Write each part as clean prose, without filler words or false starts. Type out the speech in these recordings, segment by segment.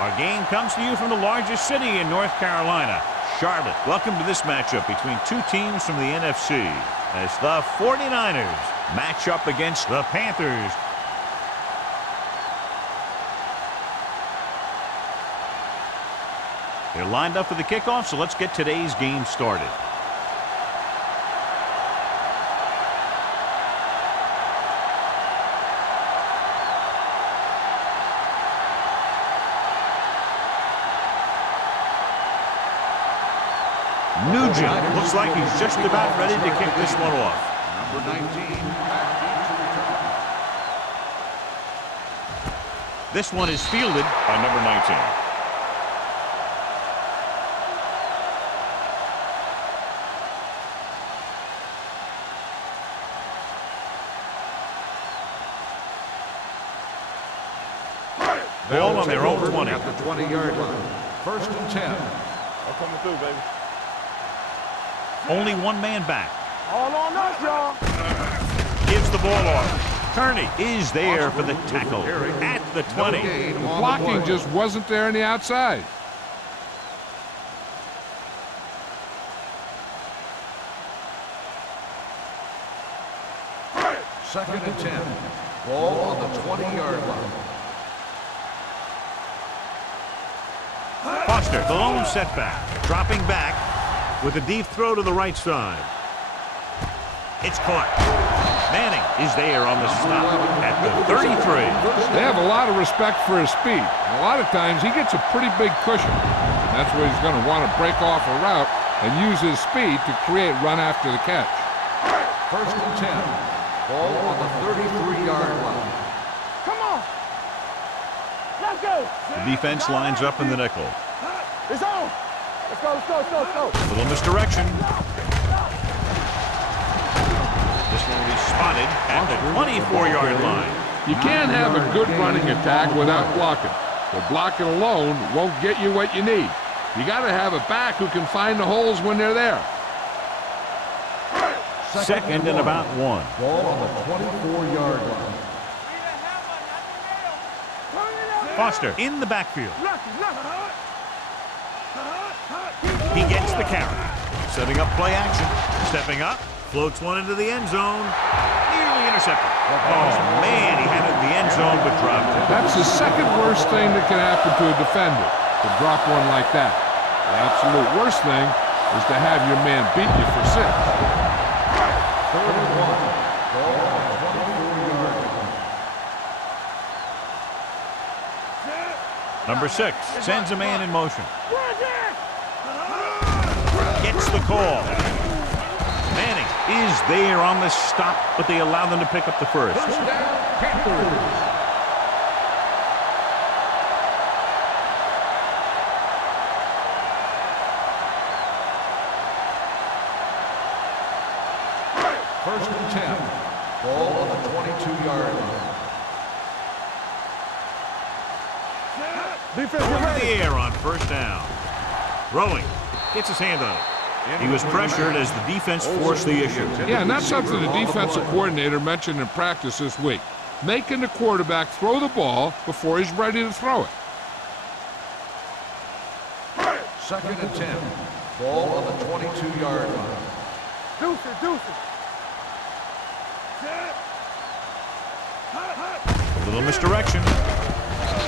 Our game comes to you from the largest city in North Carolina, Charlotte. Welcome to this matchup between two teams from the NFC as the 49ers match up against the Panthers. They're lined up for the kickoff, so let's get today's game started. Nugent looks like he's just about ready to kick this one off. Number 19. This one is fielded by number 19. Ball on their own 20. At the 20-yard line. First and 10. I'm coming through, baby. Only one man back. All on us, y'all. Gives the ball off. Kearney is there for the tackle at the 20. The blocking just wasn't there on the outside. Second and 10. Ball on the 20-yard line. Foster, the lone setback, dropping back with a deep throw to the right side. It's caught. Manning is there on the stop at the 33. They have a lot of respect for his speed. And a lot of times he gets a pretty big cushion. That's where he's going to want to break off a route and use his speed to create run after the catch. First and 10. Ball on the 33-yard line. Come on. Let's go. The defense lines up in the nickel. It's on. Let's go, let's go, let's go, let's go. Little misdirection. This one will be spotted at the 24-yard line. You can't have a good running attack without blocking. But blocking alone won't get you what you need. You got to have a back who can find the holes when they're there. Second and about one. Ball on the 24-yard line. Foster in the backfield. He gets the carry. Setting up play action. Stepping up. Floats one into the end zone. Nearly intercepted. Oh, man, he had it in the end zone but dropped it. That's the second worst thing that can happen to a defender, to drop one like that. The absolute worst thing is to have your man beat you for 6. Third and 1. Ball on the 24-yard line. Number 6 sends a man in motion. Gets the call. Manning is there on the stop, but they allow them to pick up the first. First down, Panthers. First and 10. Ball on the 22-yard line. Over the air on first down. Throwing. Gets his hand on it. He was pressured as the defense forced the issue. Yeah, and that's something the defensive coordinator mentioned in practice this week. Making the quarterback throw the ball before he's ready to throw it. Second and 10. Ball on the 22-yard line. Deuces. A little misdirection.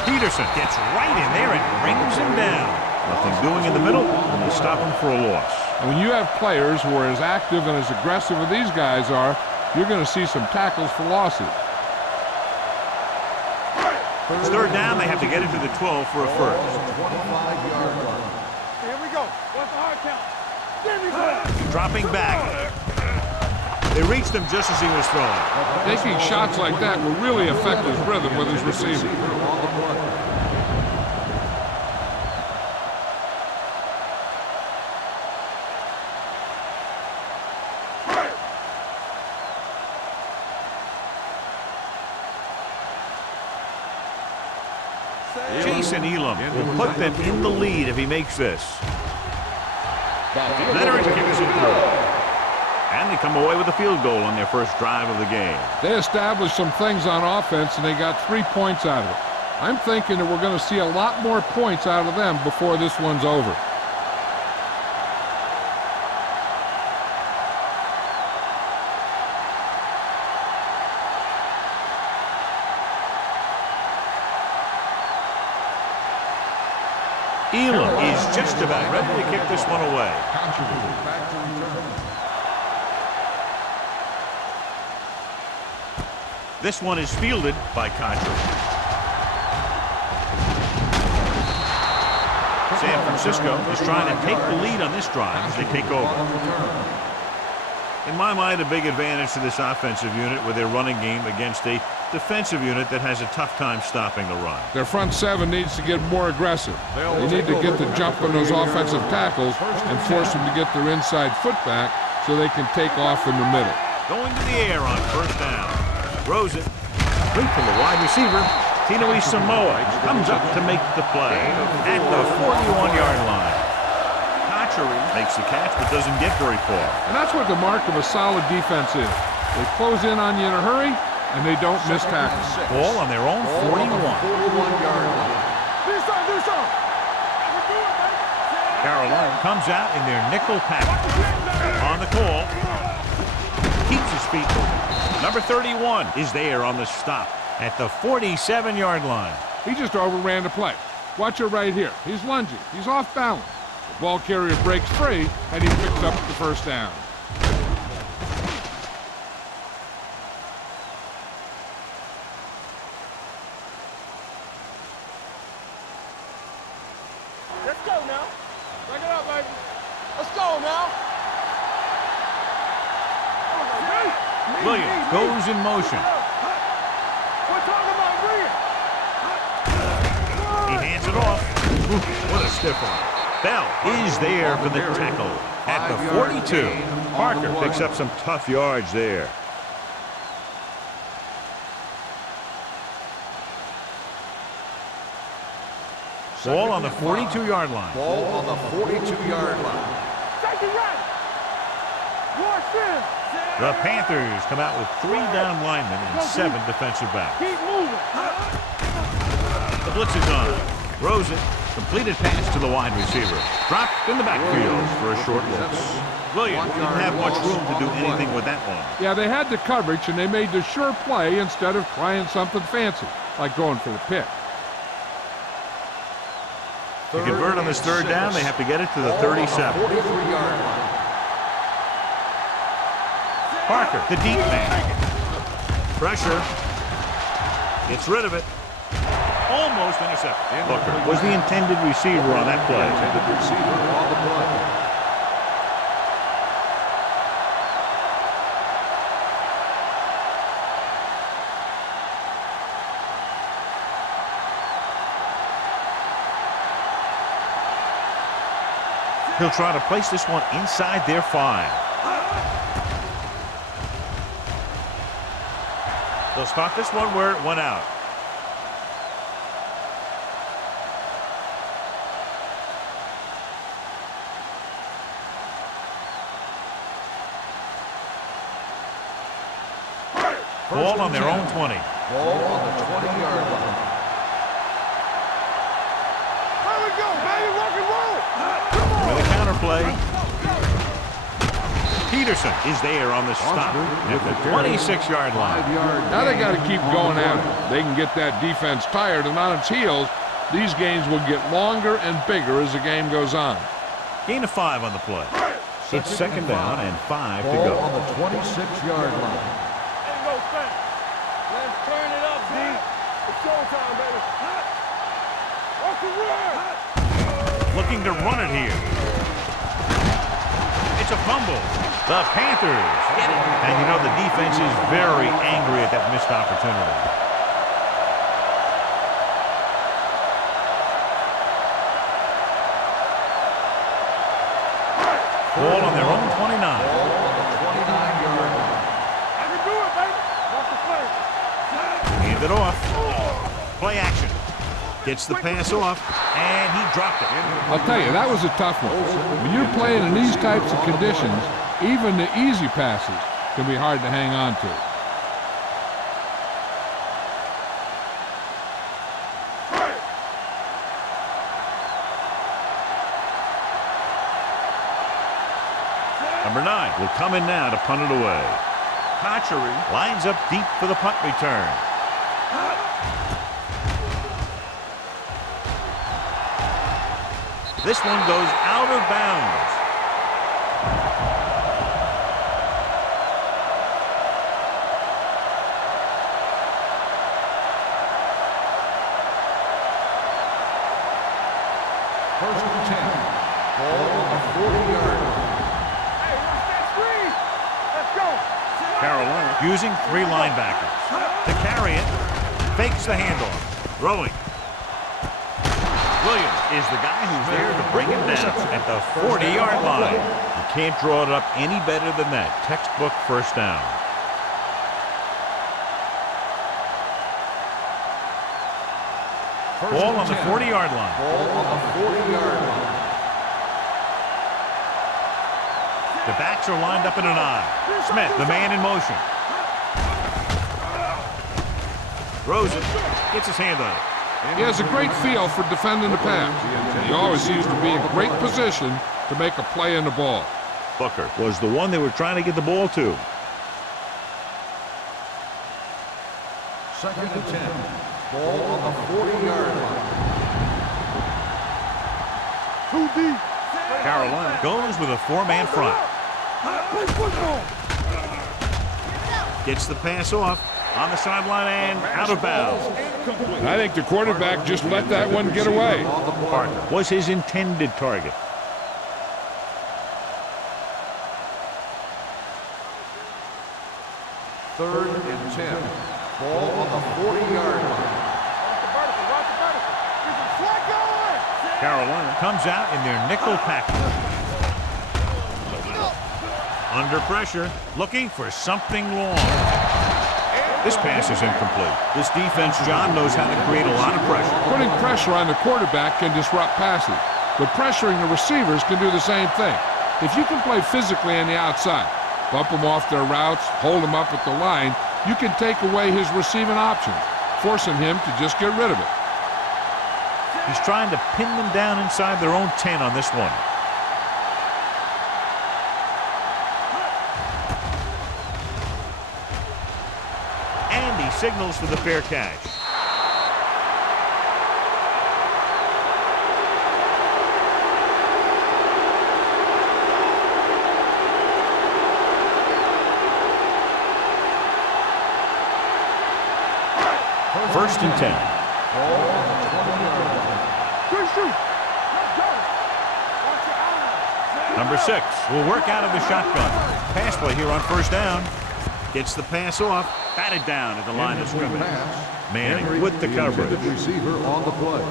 Peterson gets right in there and brings him down. Nothing doing in the middle, and they stop him for a loss. And when you have players who are as active and as aggressive as these guys are, you're going to see some tackles for losses. It's third down. They have to get it to the 12 for a first. 25-yard line. Here we go. What's the hard count? There we go. Dropping back. They reached him just as he was throwing. Taking shots like that will really affect his rhythm with his receiver. Jason Elam will put them in the lead if he makes this. Leonard kicks it through. And they come away with a field goal on their first drive of the game. They established some things on offense, and they got 3 points out of it. I'm thinking that we're going to see a lot more points out of them before this one's over. Elam is just about ready to kick this one away. Back to return. This one is fielded by Contra. San Francisco is trying to take the lead on this drive as they take over. In my mind, a big advantage to this offensive unit with their running game against a defensive unit that has a tough time stopping the run. Their front seven needs to get more aggressive. They need to get the jump on those offensive tackles and force them to get their inside foot back so they can take off in the middle. Going to the air on first down. Throws it. Complete to the wide receiver. Tinui Samoa comes up to make the play at the 41-yard line. Makes the catch but doesn't get very far. And that's what the mark of a solid defense is. They close in on you in a hurry, and they don't miss tackles. Ball on their own 41. 41-yard line. Do something. Carolina comes out in their nickel package. On the call. Keeps his feet moving. Number 31 is there on the stop at the 47-yard line. He just overran the play. Watch it right here. He's lunging. He's off balance. The ball carrier breaks free, and he picks up the first down. Let's go now. Break it up, baby. Let's go now. Williams goes in motion. We're talking about bringing. He hands it off. What a stiff one. Bell is there for the tackle at the 42. Parker picks up some tough yards there. Ball on the 42-yard line. Ball on the 42-yard line. Take it right. Wash in. The Panthers come out with 3 down linemen and 7 defensive backs. Keep moving. The blitz is on. Throws it. Completed pass to the wide receiver. Dropped in the backfield for a short loss. Williams didn't have much room to do anything with that one. Yeah, they had the coverage, and they made the sure play instead of trying something fancy, like going for the pick. To convert on this third down, they have to get it to the 37. 43-yard line. Parker, the deep man. Pressure. Gets rid of it. Almost intercepted. Booker was the intended receiver on that play. Intended receiver on the play. He'll try to place this one inside their 5. They'll start this one where it went out. Ball on their own 20. Ball on the 20-yard line. Here we go, baby. Rock and roll. With a counter play. Peterson is there on the stop at the 26-yard line. Now they got to keep going at it. They can get that defense tired and on its heels. These games will get longer and bigger as the game goes on. Gain of 5 on the play. It's second down and 5 to Ball go. on the 26-yard line. There you go, Stan. Let's turn it up, D. It's showtime, baby. What's the word? Looking to run it here. It's a fumble. The Panthers get it. And you know the defense is very angry at that missed opportunity. Ball on their own 29. Ball on the 29-yard line. I can do it, baby. Watch the play. Hand it off. Play action. Gets the pass off, and he dropped it. I'll tell you, that was a tough one. When you're playing in these types of conditions, even the easy passes can be hard to hang on to. Number 9 will come in now to punt it away. Kochery lines up deep for the punt return. This one goes out of bounds. First and 10. Ball on the 40-yard line. Hey, watch that screen. Let's go. Carolina using 3 linebackers. To carry it, fakes the handoff. Throwing. Williams is the guy who's there to bring him down at the 40-yard line. You can't draw it up any better than that. Textbook first down. Ball on the 40-yard line. Ball on the 40-yard line. The backs are lined up in an I. Smith, the man in motion. Throws it. Gets his hand on it. He has a great feel for defending the pass. He always seems to be in great position to make a play in the ball. Booker was the one they were trying to get the ball to. Second and 10. Ball on the 40-yard line. Too deep. Carolina goes with a 4-man front. Play football. Gets the pass off on the sideline and out of bounds. I think the quarterback just let that one get away. Parker was his intended target. Third and 10. Ball on the 40-yard line. Watch the vertical. Get some slack going. Carolina comes out in their nickel package. Under pressure, looking for something long. This pass is incomplete. This defense, John, knows how to create a lot of pressure. Putting pressure on the quarterback can disrupt passes, but pressuring the receivers can do the same thing. If you can play physically on the outside, bump them off their routes, hold them up at the line, you can take away his receiving options, forcing him to just get rid of it. He's trying to pin them down inside their own 10 on this one. And he signals for the fair catch. First and 10. Ball on the 20-yard line. Good shoot. Let's go. Watch your eyes. Number 6 will work out of the shotgun. Pass play here on first down. Gets the pass off. Batted down at the line of Incomplete scrimmage. pass. Manning Henry, with the coverage. intended receiver on the play.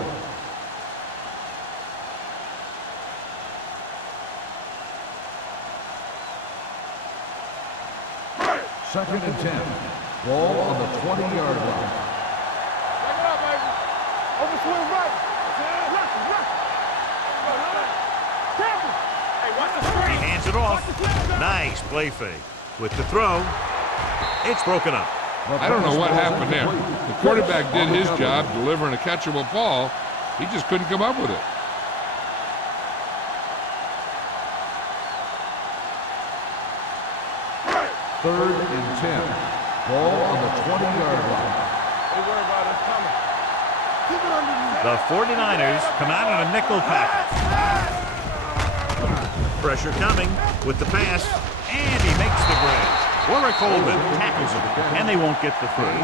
Second and 10. Ball on the 20-yard line. Back it up, baby. Over swing right. Left, left. Careful. Hey, watch the He screen. hands it off. Nice play fake. With the throw, it's broken up. I don't know what happened there. The quarterback did his job delivering a catchable ball. He just couldn't come up with it. Third and 10. Ball on the 20-yard line. Don't worry about us coming. Keep it underneath. The 49ers come out on a nickel package. Pressure coming with the pass, and he makes the grab. Warwick Coleman tackles him, and they won't get the first.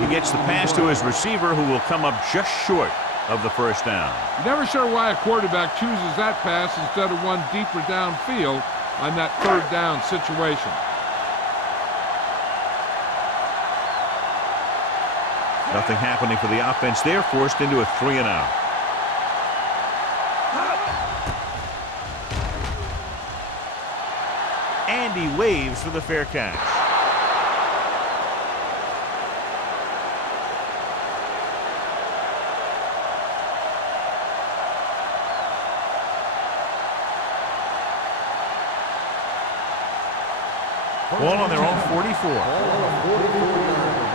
He gets the pass to his receiver, who will come up just short of the first down. You're never sure why a quarterback chooses that pass instead of one deeper downfield on that third down situation. Nothing happening for the offense there, forced into a 3-and-out. And he waves for the fair catch. Ball on their own 44. Ball on the 44-yard line.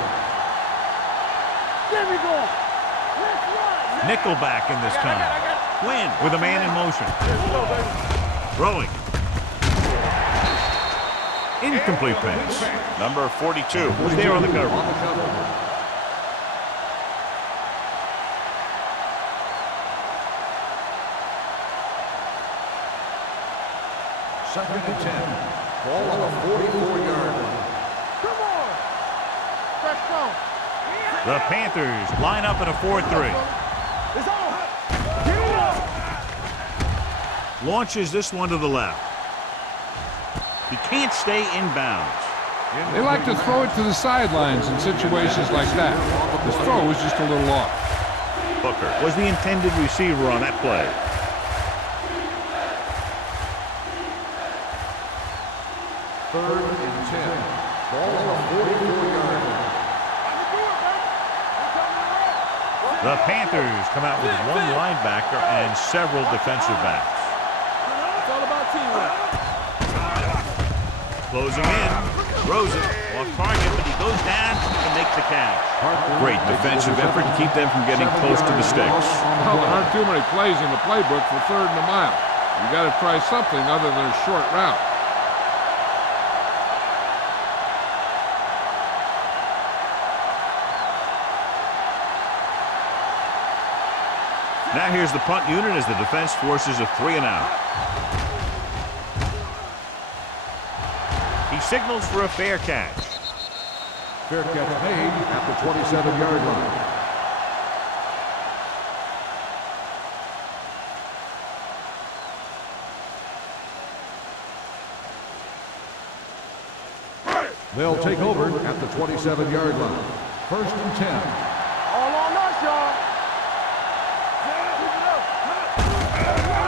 There we go. Let's run. Nickelback in this time. Win with a man in motion. Let's go, baby. Throwing. Incomplete pass. Number 42 was there on the cover. Second and 10. Ball on the 44-yard line. Come on. Fresh stone. The Panthers line up in a 4-3. It's on. Get it up. Launches this one to the left. He can't stay in bounds. They like to throw it to the sidelines in situations like that. The throw was just a little off. Booker was the intended receiver on that play. Third and 10. Ball on the 44-yard line. The Panthers come out with one linebacker and several defensive backs. It's all about teamwork. Closing in. Throws it off target, but he goes down to make the catch. Great defensive effort to keep them from getting close to the sticks. Well, there aren't too many plays in the playbook for third and a mile. You got to try something other than a short route. Now here's the punt unit as the defense forces a 3 and out. He signals for a fair catch. Fair catch made at the 27-yard line. They'll take over at the 27-yard line. First and 10. All on us, y'all.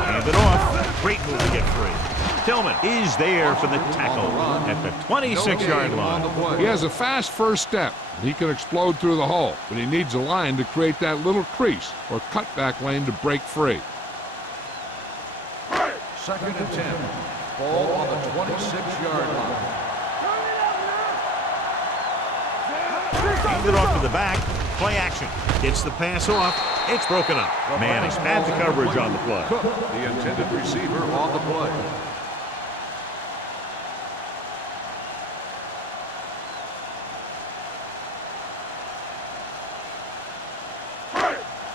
Hand it off. Great move to get free. Tillman is there for the tackle at the 26-yard line. He has a fast first step. He can explode through the hole, but he needs a line to create that little crease or cutback lane to break free. Second and 10. Ball on the 26-yard line. Hand it off to the back. Play action. Gets the pass off. It's broken up. Manning had the coverage on the play. Cook, the intended receiver on the play.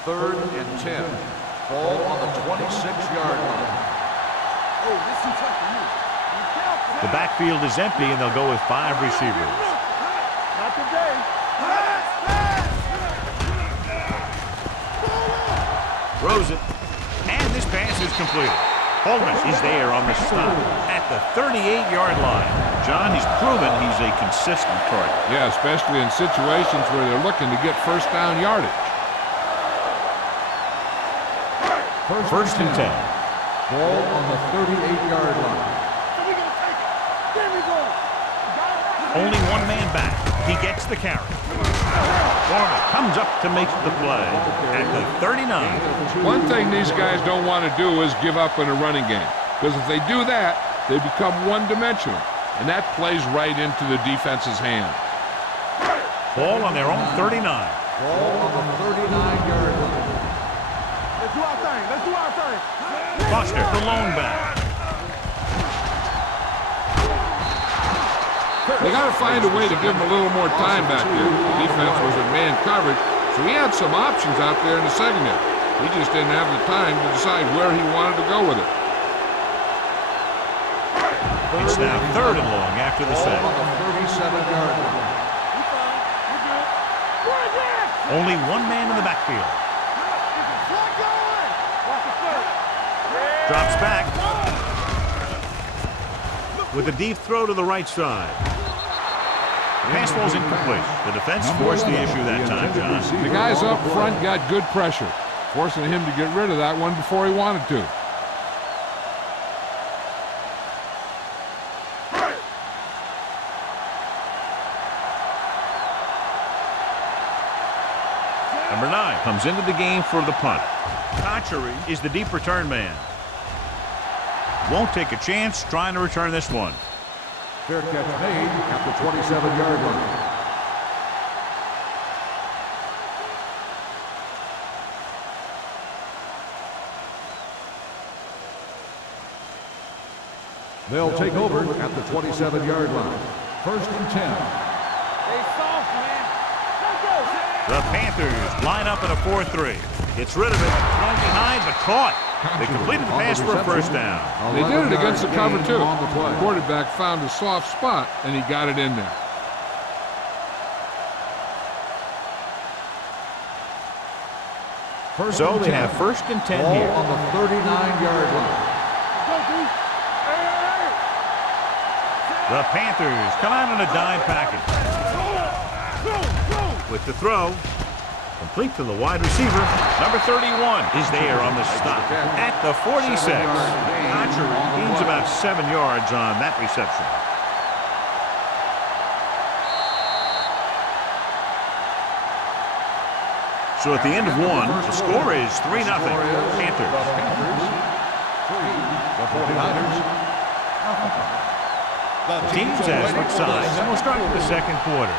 Third and 10. Ball on the 26-yard line. Oh, this is tough for you. The backfield is empty, and they'll go with 5 receivers. Not today. Throws it, and this pass is completed. Holman is there on the stop at the 38-yard line. John, he's proven he's a consistent target. Yeah, especially in situations where they're looking to get first down yardage. First and 10. Ball on the 38-yard line. There we go. Only one man back. He gets the carry. Foreman comes up to make the play at the 39. One thing these guys don't want to do is give up in a running game, because if they do that, they become one-dimensional, and that plays right into the defense's hand. Ball on their own 39. Ball on the 39-yard line. Let's do our thing. Let's do our thing. Foster, the lone back. They got to find a way to give him a little more time back there. The defense was in man coverage, so he had some options out there in the secondary. He just didn't have the time to decide where he wanted to go with it. It's now third and long after the sack. Ball on the 37-yard line. Only one man in the backfield. Drops back. With a deep throw to the right side. Pass ball's incomplete. The defense forced the issue that time, John. The guys up front got good pressure, forcing him to get rid of that one before he wanted to. Number 9 comes into the game for the punt. Conchery is the deep return man. Won't take a chance trying to return this one. Fair catch made at the 27-yard line. They'll take over at the 27-yard line. First and 10. Stay soft, man. Let's go. The Panthers line up in a 4-3. Gets rid of it. Thrown behind, but caught. They completed the pass for a first down. They did it against the cover, too. On the play. The quarterback found a soft spot, and he got it in there. So they have first and 10 Ball here. on the 39-yard line. Go, D. Hey, The Panthers come out on a dime package. With the throw, complete to the wide receiver. Number 31 is there on the stop at the 46. Contrary gains about 7 yards on that reception. So at the end of one, the score is 3-0. Panthers. The 49ers. The teams have switched sides, and we'll start with the second quarter.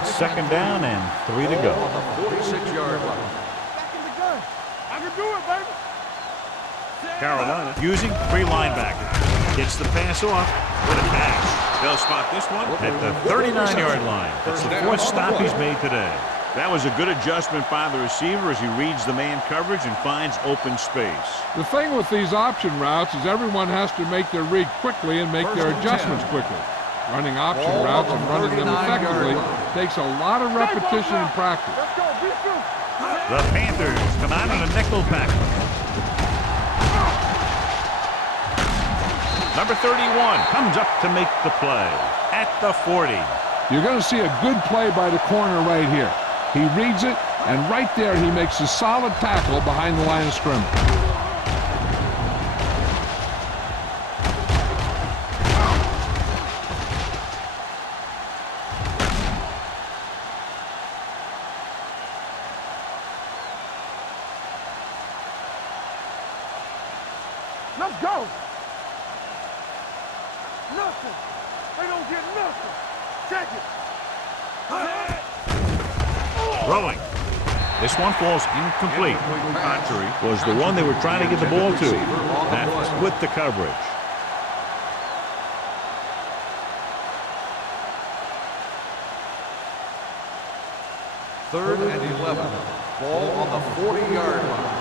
It's second down and 3 to go. On the 46-yard line. back in the gun. I can do it, baby. Carolina using 3 linebackers. Gets the pass off with a catch. They'll spot this one at the 39-yard line. That's the 4th stop he's made today. That was a good adjustment by the receiver as he reads the man coverage and finds open space. The thing with these option routes is everyone has to make their read quickly and make their adjustments quickly. Running option routes and running them effectively takes a lot of repetition and practice. Let's go. Be true. The Panthers come out in a nickel package. Number 31 comes up to make the play at the 40. You're going to see a good play by the corner right here. He reads it, and right there he makes a solid tackle behind the line of scrimmage. Let's go. Nothing. They don't get nothing. Check it. Throwing. This one falls incomplete. Contrary was the one they were trying to get the ball to. That split the coverage. Third and 11. Ball on the 40-yard line.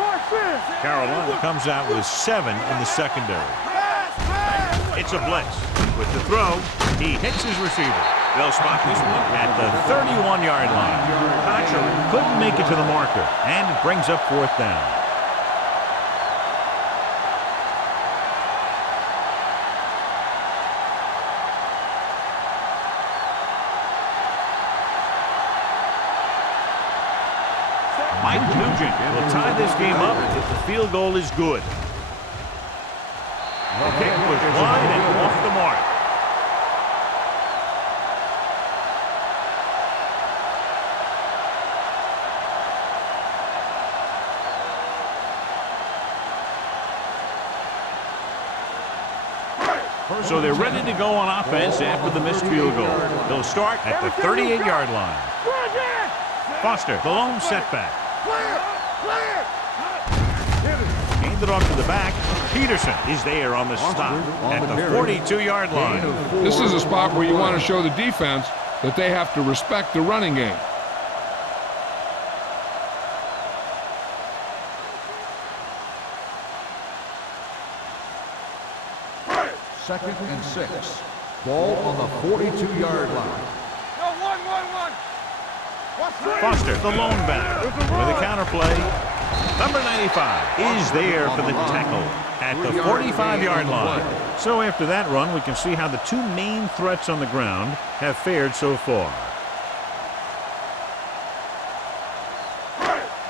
Watch this. Carolina comes out with 7 in the secondary. It's a blitz. With the throw, he hits his receiver. They'll spot this one at the 31-yard line. Contrary couldn't make it to the marker, and it brings up 4th down. Mike Nugent will tie this game up if the field goal is good. The kick was wide and off the mark. So they're ready to go on offense after the missed field goal. They'll start at the 38-yard line. Foster, the lone setback. Handed off to the back. Peterson is there on the stop at the 42-yard line. This is a spot where you want to show the defense that they have to respect the running game. Second and 6. Ball on the 42-yard line. Foster, the lone back, with a counter play. Number 95 is there for the tackle at the 45-yard line. So after that run, we can see how the 2 main threats on the ground have fared so far.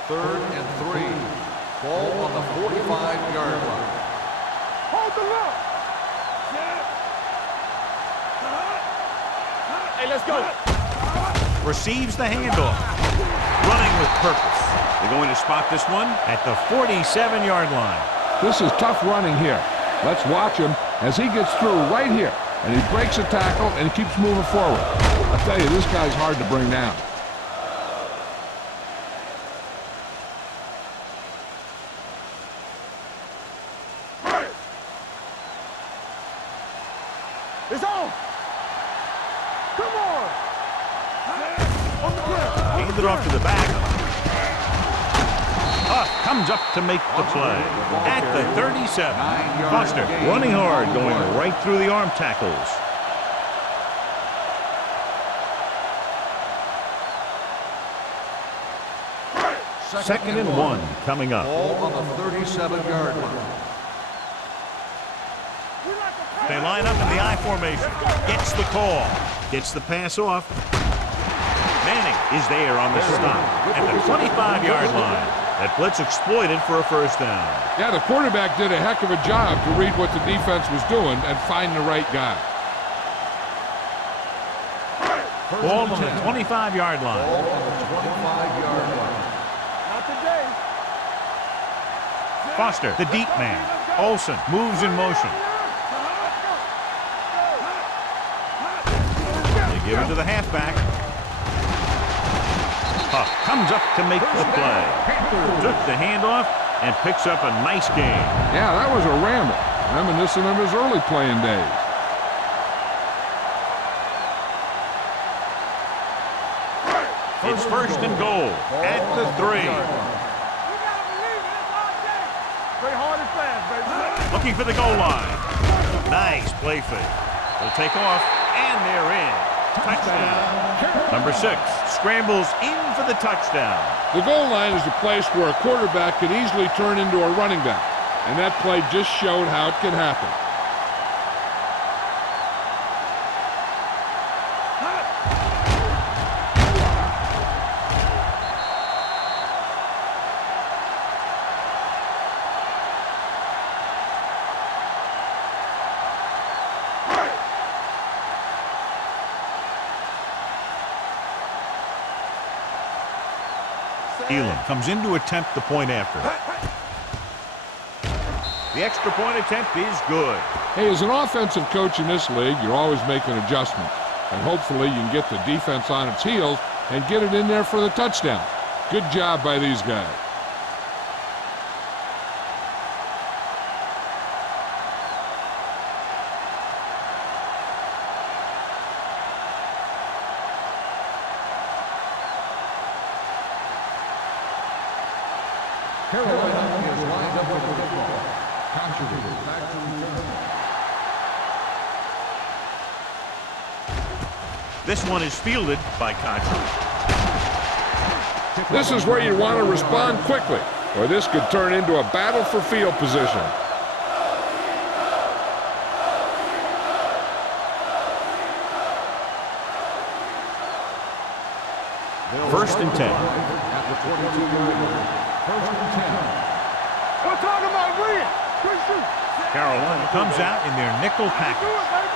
Third and 3. Ball on the 45-yard line. Hold the lock. Hey, let's go. Receives the handoff. Running with purpose. They're going to spot this one at the 47-yard line. This is tough running here. Let's watch him as he gets through right here. And he breaks a tackle and he keeps moving forward. I tell you, this guy's hard to bring down. Handed it off to the back. Huff comes up to make the play. At the 37. Foster running hard, going right through the arm tackles. Second and 1 coming up. Ball on the 37-yard line. They line up in the I formation. Gets the call. Gets the pass off. Manning is there on the stop at the 25-yard line. That blitz exploited for a first down. Yeah, the quarterback did a heck of a job to read what the defense was doing and find the right guy. Ball on the 25-yard line. Ball on the 25-yard line. Not today. Foster, the deep man. Olsen moves in motion. They give it to the halfback. Huff comes up to make the play. Took the handoff and picks up a nice gain. Yeah, that was a ramble, reminiscent of his early playing days. It's first and goal at the 3. Play hard and fast, baby. Looking for the goal line. Nice play fake. They'll take off, and they're in. Touchdown. Number 6 scrambles in for the touchdown. The goal line is a place where a quarterback can easily turn into a running back, and that play just showed how it can happen. Elam comes in to attempt the point after. The extra point attempt is good. Hey, as an offensive coach in this league, you're always making adjustments. And hopefully you can get the defense on its heels and get it in there for the touchdown. Good job by these guys. Carolina is lined up with the football. Conjurer back to return. This one is fielded by Contra. This is where you want to respond quickly, or this could turn into a battle for field position. First and 10. At the 22-yard line. First and 10. We're talking about Green. Good shoot. Carolina comes out in their nickel Do package. it, baby.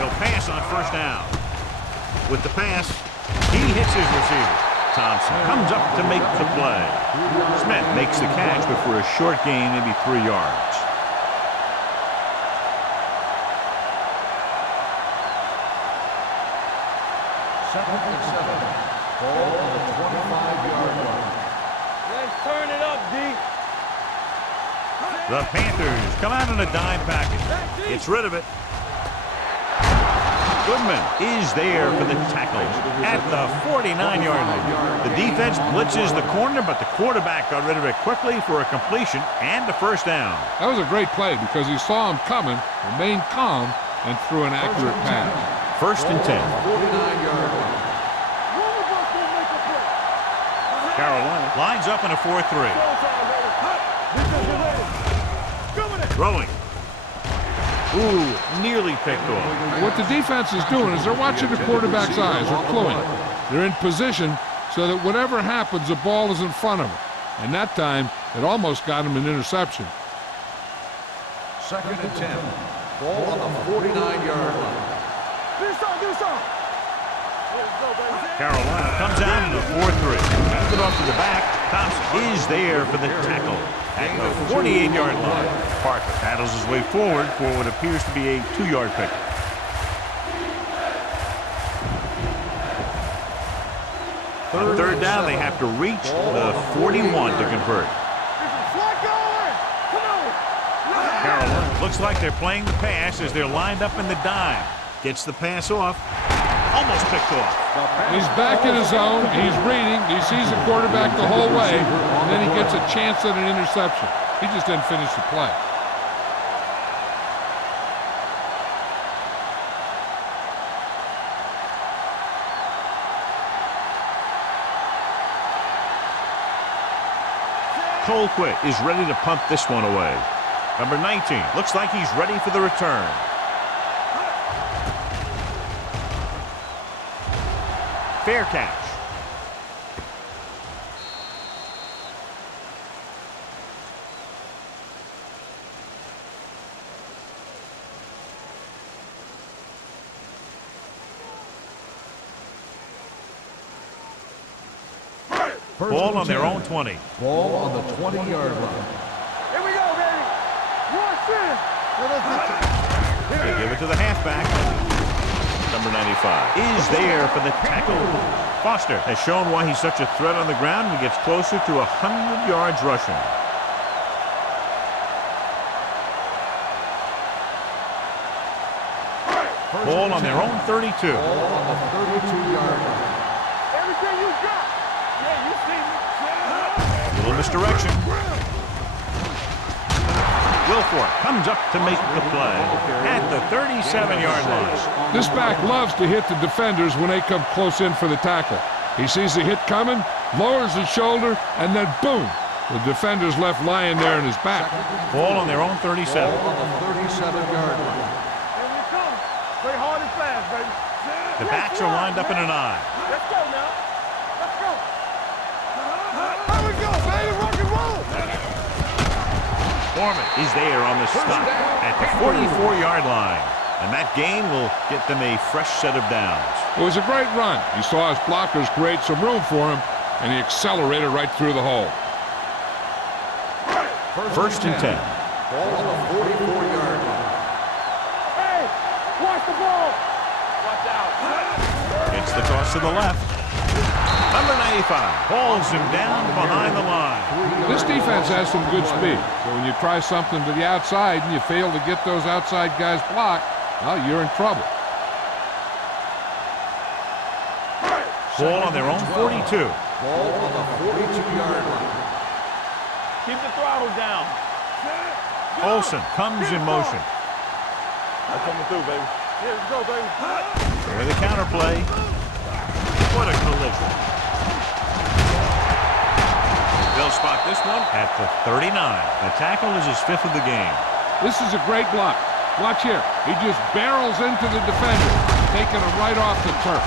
They'll pass on first down. With the pass, he hits his receiver. Thompson comes up to make the play. Smith makes the catch, but for a short gain, maybe 3 yards. Second and 7. Ball on the 25-yard line. Let's turn it up, D. The Panthers come out in a dime package. Gets rid of it. Goodman is there for the tackle at the 49-yard line. The defense blitzes the corner, but the quarterback got rid of it quickly for a completion and a first down. That was a great play because he saw him coming, remained calm, and threw an accurate pass. First and 10. 49-yard line. Carolina lines up in a 4-3. Throwing. Ooh, nearly picked off. What the defense is doing is they're watching the quarterback's eyes. They're cluing. They're in position so that whatever happens, the ball is in front of them. And that time, it almost got him an interception. Second and 10. Ball on the 49-yard line. Do something. Carolina comes out in a 4-3. Hands it off to the back. Thompson is there for the tackle at the 48-yard line. Parker paddles his way forward for what appears to be a 2-yard pick. On third down, they have to reach the 41 to convert. Carolina looks like they're playing the pass as they're lined up in the dime. Gets the pass off. Almost picked off. He's back in his zone. He's reading. He sees the quarterback the whole way, and then he gets a chance at an interception. He just didn't finish the play. Colquitt is ready to punt this one away. Number 19 looks like he's ready for the return. Fair catch. Ball on their own 20. Ball on the 20-yard line. Here we go, baby. Watch this. They give it to the halfback. Number 95 is there for the tackle. Foster has shown why he's such a threat on the ground and gets closer to 100 yards rushing. Ball on their own 32. Ball on the 32-yard line. Everything you got. Yeah, you see me. Little misdirection. Wilfork comes up to make the play at the 37-yard line. This back loves to hit the defenders when they come close in for the tackle. He sees the hit coming, lowers his shoulder, and then boom, the defender's left lying there in his back. Ball on their own 37. Ball on the 37-yard line. Here we come. Play hard and fast, baby. The backs are lined up in an I. Let's go now. Let's go. Here we go, baby. Rock and roll. Foreman is there on the stop at the 44-yard line. And that gain will get them a fresh set of downs. It was a great run. He saw his blockers create some room for him, and he accelerated right through the hole. First and 10. Ball on the 44-yard line. Hey, watch the ball. Watch out. It's the toss to the left. Number 95 hauls him down behind the line. This defense has some good speed, so when you try something to the outside and you fail to get those outside guys blocked, well, you're in trouble. Ball on their own 42. Ball on the 42-yard line. Keep the throttle down. Olsen comes in motion. I'm coming through, baby. Here we go, baby. With a counterplay. What a collision. They'll spot this one at the 39. The tackle is his 5th of the game. This is a great block. Watch here. He just barrels into the defender, taking him right off the turf.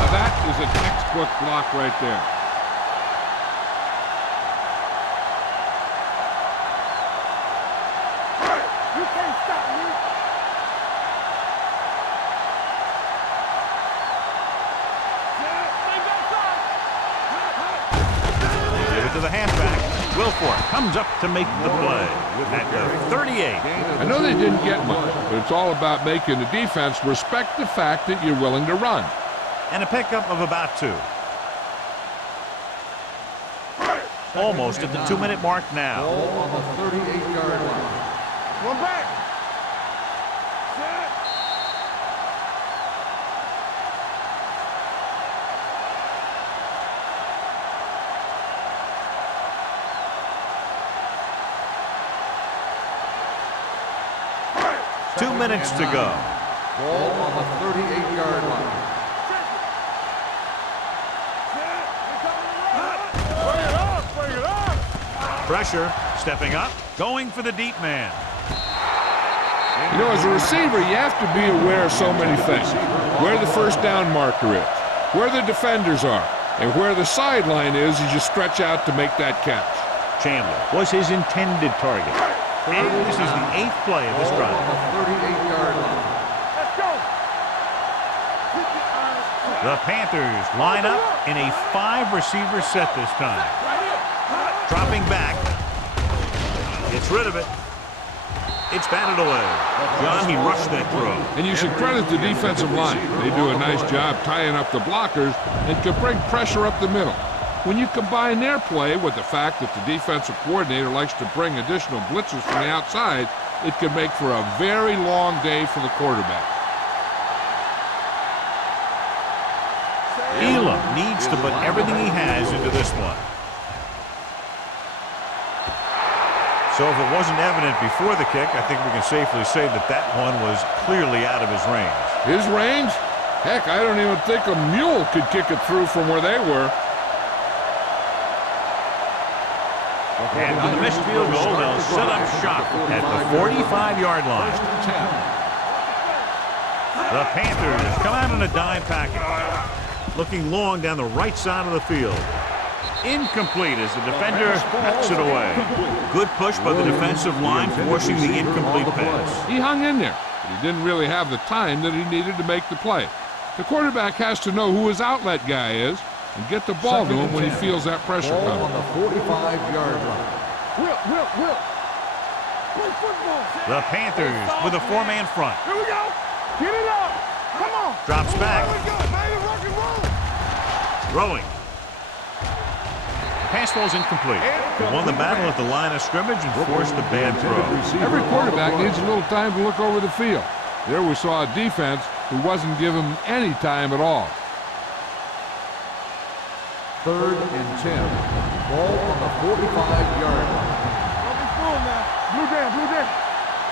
Now that is a textbook block right there. You can't stop me. They give it to the halfback. Wilfork comes up to make the play at the 38. I know they didn't get much, but it's all about making the defense respect the fact that you're willing to run. And a pickup of about 2. Almost at the 2-minute mark now. Ball on the 38-yard line. One back. Two minutes to go. Ball on the 38-yard line. Bring it up. Bring it up. Pressure, stepping up, going for the deep man. You know, as a receiver, you have to be aware of so many things. Where the first down marker is, where the defenders are, and where the sideline is as you stretch out to make that catch. Chandler was his intended target. And this is the 8th play of this Ball drive. on the 38-yard line. Let's go. The Panthers line up in a 5-receiver set this time. Dropping back. Gets rid of it. It's batted away. John, he rushed that throw. And you should credit the defensive line. They do a nice job tying up the blockers and can bring pressure up the middle. When you combine their play with the fact that the defensive coordinator likes to bring additional blitzes from the outside, it can make for a very long day for the quarterback. Elam needs to put everything he has into this one. So if it wasn't evident before the kick, I think we can safely say that that one was clearly out of his range. His range? Heck, I don't even think a mule could kick it through from where they were. And with the missed field goal, they'll set up shop at the 45-yard line. The Panthers come out in a dime package, looking long down the right side of the field. Incomplete as the defender knocks it away. Good push by the defensive line, forcing the incomplete pass. He hung in there, but he didn't really have the time that he needed to make the play. The quarterback has to know who his outlet guy is and get the ball to him when he feels that pressure coming. On the 45-yard line. Will. Play football. The Panthers with a four-man front. Here we go. Get it up. Come on. Drops back. Here we go, baby. Rock and roll. Throwing. Pass ball's incomplete. They won the battle at the line of scrimmage and forced a bad throw. Every quarterback needs a little time to look over the field. There we saw a defense who wasn't given any time at all. 3rd and 10. Ball on the 45-yard line. Don't be fooled now. Blue down.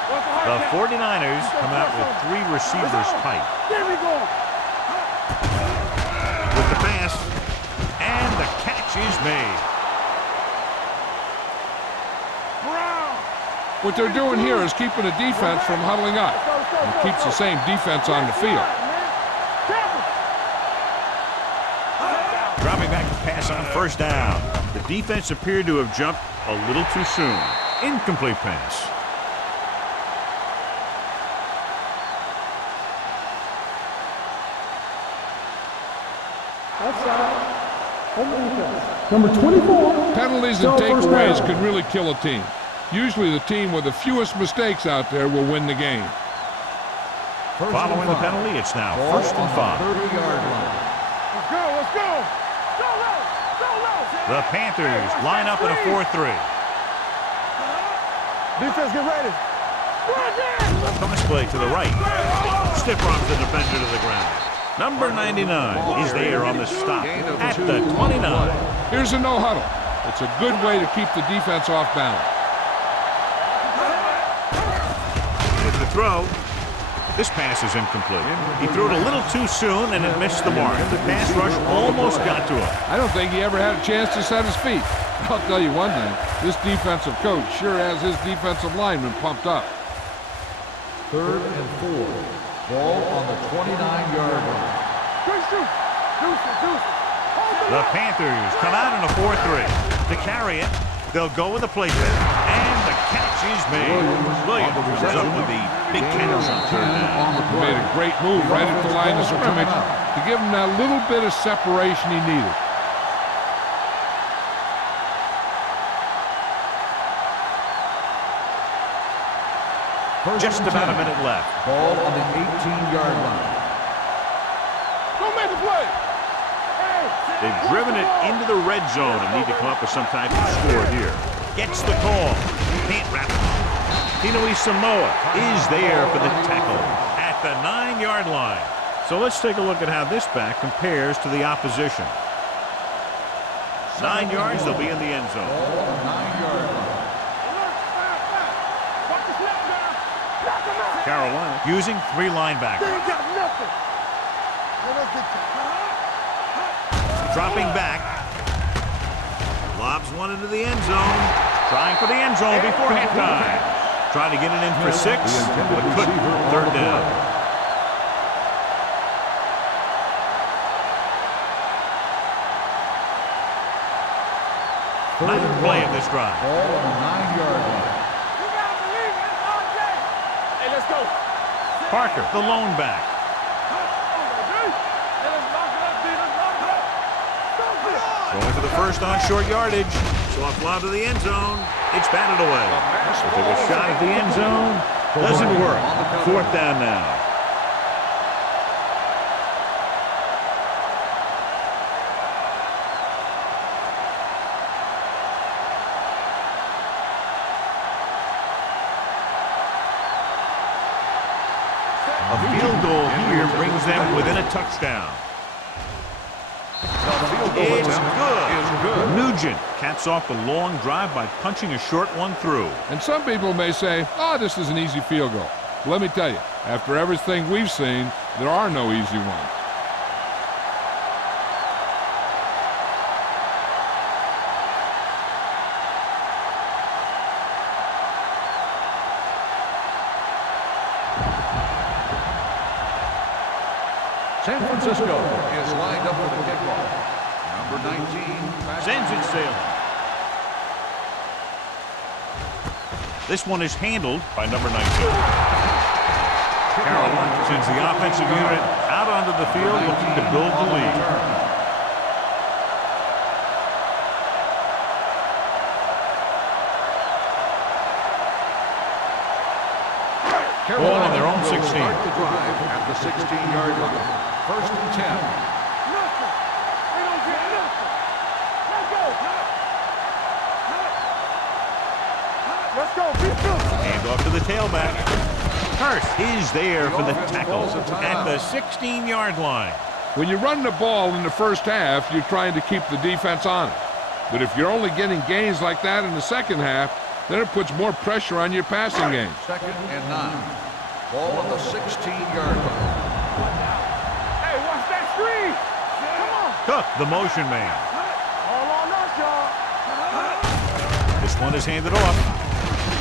The 49ers come out with 3 receivers tight. There we go. With the pass, and the catch is made. Brown. What they're doing here is keeping the defense from huddling up. And it keeps the same defense on the field. Dropping back to pass on first down. The defense appeared to have jumped a little too soon. Incomplete pass. Number 24. Penalties and takeaways can really kill a team. Usually the team with the fewest mistakes out there will win the game. Following the penalty, it's now 1st and 5. 30-yard line. Let's go. Go low. The Panthers line up in a 4-3. Defense, get ready. Pass play to the right. Stiff arms the defender to the ground. Number 99 is there on the stop at the 29. Here's a no huddle. It's a good way to keep the defense off balance. With the throw, this pass is incomplete. He threw it a little too soon and it missed the mark. The pass rush almost got to him. I don't think he ever had a chance to set his feet. I'll tell you one thing, this defensive coach sure has his defensive linemen pumped up. 3rd and 4. Ball on the 29-yard line. The Panthers come out in a 4-3. To carry it, they'll go with a play pick. And the catch is made. Williams comes up with the big catch on 3rd down. He made a great move right at the line of scrimmage to give him that little bit of separation he needed. Just about a minute left. Ball on the 18-yard line. Don't make a play. They've driven it into the red zone and need to come up with some type of score here. Gets the call. Can't wrap it. Tinui Samoa is there for the tackle at the 9-yard line. So let's take a look at how this back compares to the opposition. 9 yards, they'll be in the end zone. Ball on the 9-yard line. Carolina using 3 linebackers. They ain't got nothing. Dropping back. Lobs one into the end zone. Trying for the end zone before halftime. Trying to get it in for 6, but couldn't. 3rd down. Ninth play of this drive. Ball on the 9-yard line. Parker, the lone back. Going for the first on short yardage. Soft lob to the end zone. It's batted away. Took a shot at the end zone. Doesn't work. 4th down now. A field goal here brings them within a touchdown. The field goal It's attempt good. is good. Nugent caps off the long drive by punching a short one through. And some people may say, oh, this is an easy field goal. But let me tell you, after everything we've seen, there are no easy ones. San Francisco is lined up for the kickoff. Number 19 Sends it sailing. This one is handled by number 19. Carolina sends the offensive unit out onto the field looking to build the lead. Ball on their own 16. Start the drive at the 16-yard line. First and 10. Nothing. They don't get nothing. Let's go. Let's go. Be good. Hand off to the tailback. Hurst is there for the tackle at the 16-yard line. When you run the ball in the first half, you're trying to keep the defense honest. But if you're only getting gains like that in the second half, then it puts more pressure on your passing game. Second and 9. Ball on the 16-yard line. Hey, watch that screen. Come on. Cook, the motion man. All on us, y'all. This one is handed off.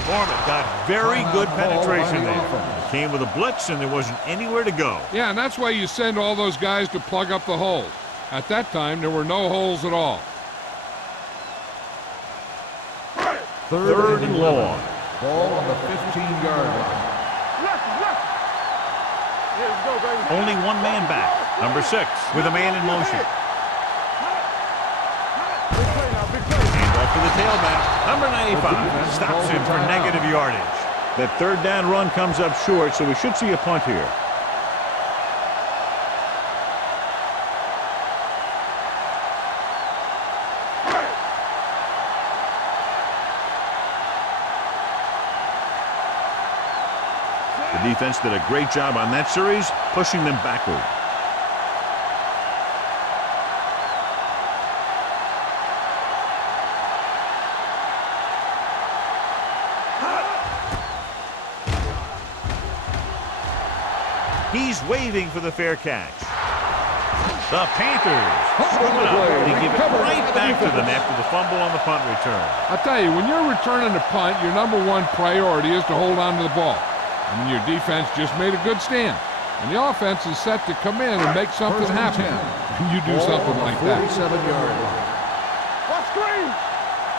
Foreman got very good penetration there. Came with a blitz and there wasn't anywhere to go. Yeah, and that's why you send all those guys to plug up the holes. At that time, there were no holes at all. Third and long. Ball on the 15-yard line. Left. Here we go, baby. Only one man back. Number 6 with a man in motion. Big play now, big play. Hand off to the tailback. Number 95 stops him for negative yardage. That third down run comes up short, so we should see a punt here. The defense did a great job on that series, pushing them backward. He's waving for the fair catch. The Panthers scoop it up. They give it right back to them after the fumble on the punt return. I'll tell you, when you're returning a punt, your number one priority is to hold on to the ball. I mean, your defense just made a good stand. And the offense is set to come in and make something happen. And you do something like that. 47-yard line. Watch screen.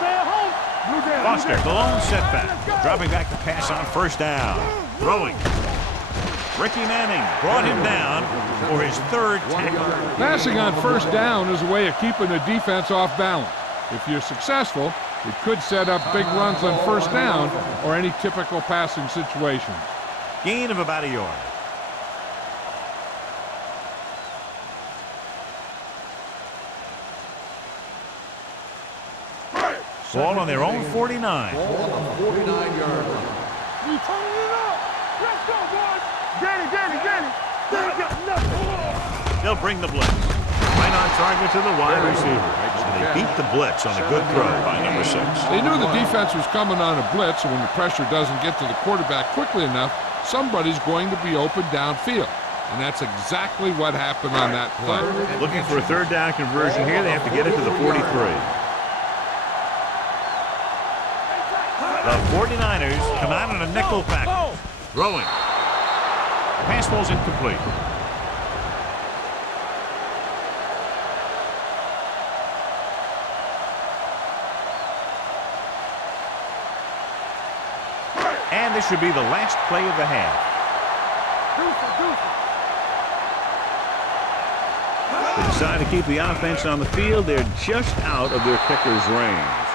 Stay at home. Blue down. Foster, the lone setback. Dropping back to pass on first down. Throwing. Ricky Manning brought him down for his third tackle. Passing on first down is a way of keeping the defense off balance. If you're successful, it could set up big runs on first down or any typical passing situation. Gain of about a yard. Ball on their own 49. Ball on the 49-yard line. We turning it up. Let's go, boys. Get it. They ain't got nothing. They'll bring the blitz. Right on target to the wide receiver. And they beat the blitz on a good throw by number 6. They knew the defense was coming on a blitz, and when the pressure doesn't get to the quarterback quickly enough, somebody's going to be open downfield. And that's exactly what happened on that play. Looking for a third down conversion here. They have to get it to the 43. The 49ers come out in a nickel package. Throwing. Pass ball's incomplete. And this should be the last play of the half. They decide to keep the offense on the field. They're just out of their kicker's range.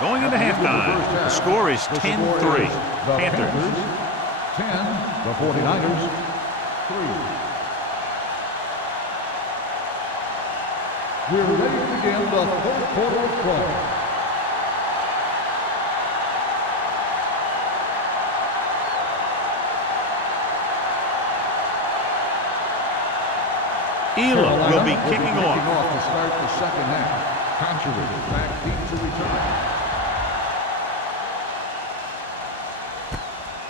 Going into halftime, the score is 10-3. Panthers. 10, the 49ers, 3. We're ready to begin the fourth quarter of play. Elam will be kicking off. To start the second half. Conjury back deep to return.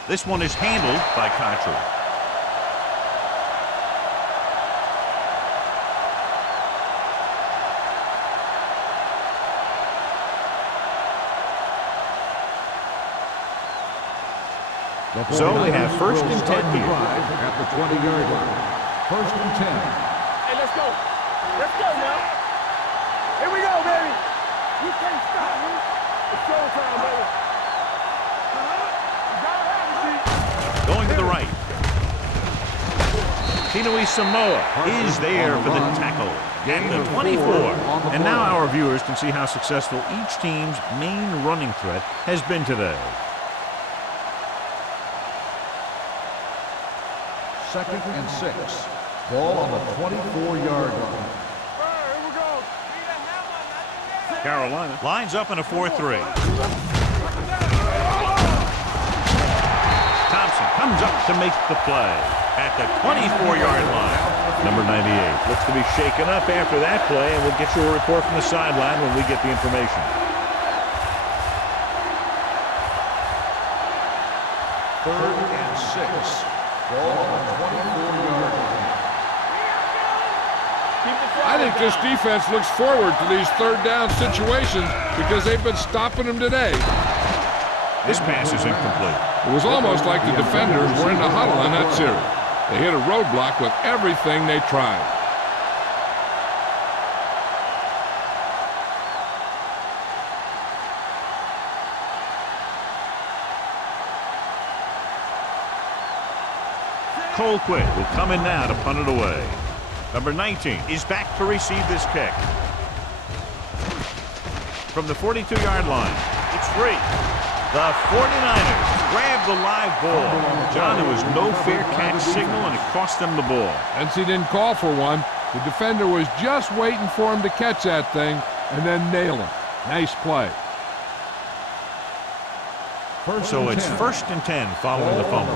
This one is handled by Contra. So they have first and 10 here. At the 20-yard line. First and 10. Hey, let's go. Let's go now. Here we go, baby. You can't stop me. It's showtime, baby. You gotta have it, Going to the right. Tinui Samoa is there for the tackle at the 24. And now our viewers can see how successful each team's main running threat has been today. Second and 6. Ball on the 24-yard line. Here we go. Carolina lines up in a 4-3. Thompson comes up to make the play at the 24-yard line. Number 98 looks to be shaken up after that play, and we'll get you a report from the sideline when we get the information. Third and 6. Ball on the 24-yard line. I think this defense looks forward to these third down situations because they've been stopping them today. This pass is incomplete. It was almost like the defenders were in the huddle on that series. They hit a roadblock with everything they tried. Colquitt will come in now to punt it away. Number 19 is back to receive this kick. From the 42-yard line, it's free. The 49ers grab the live ball. John, there was no fair catch signal, and it cost them the ball. Since he didn't call for one, the defender was just waiting for him to catch that thing and then nail him. Nice play. So it's first and 10 following the fumble.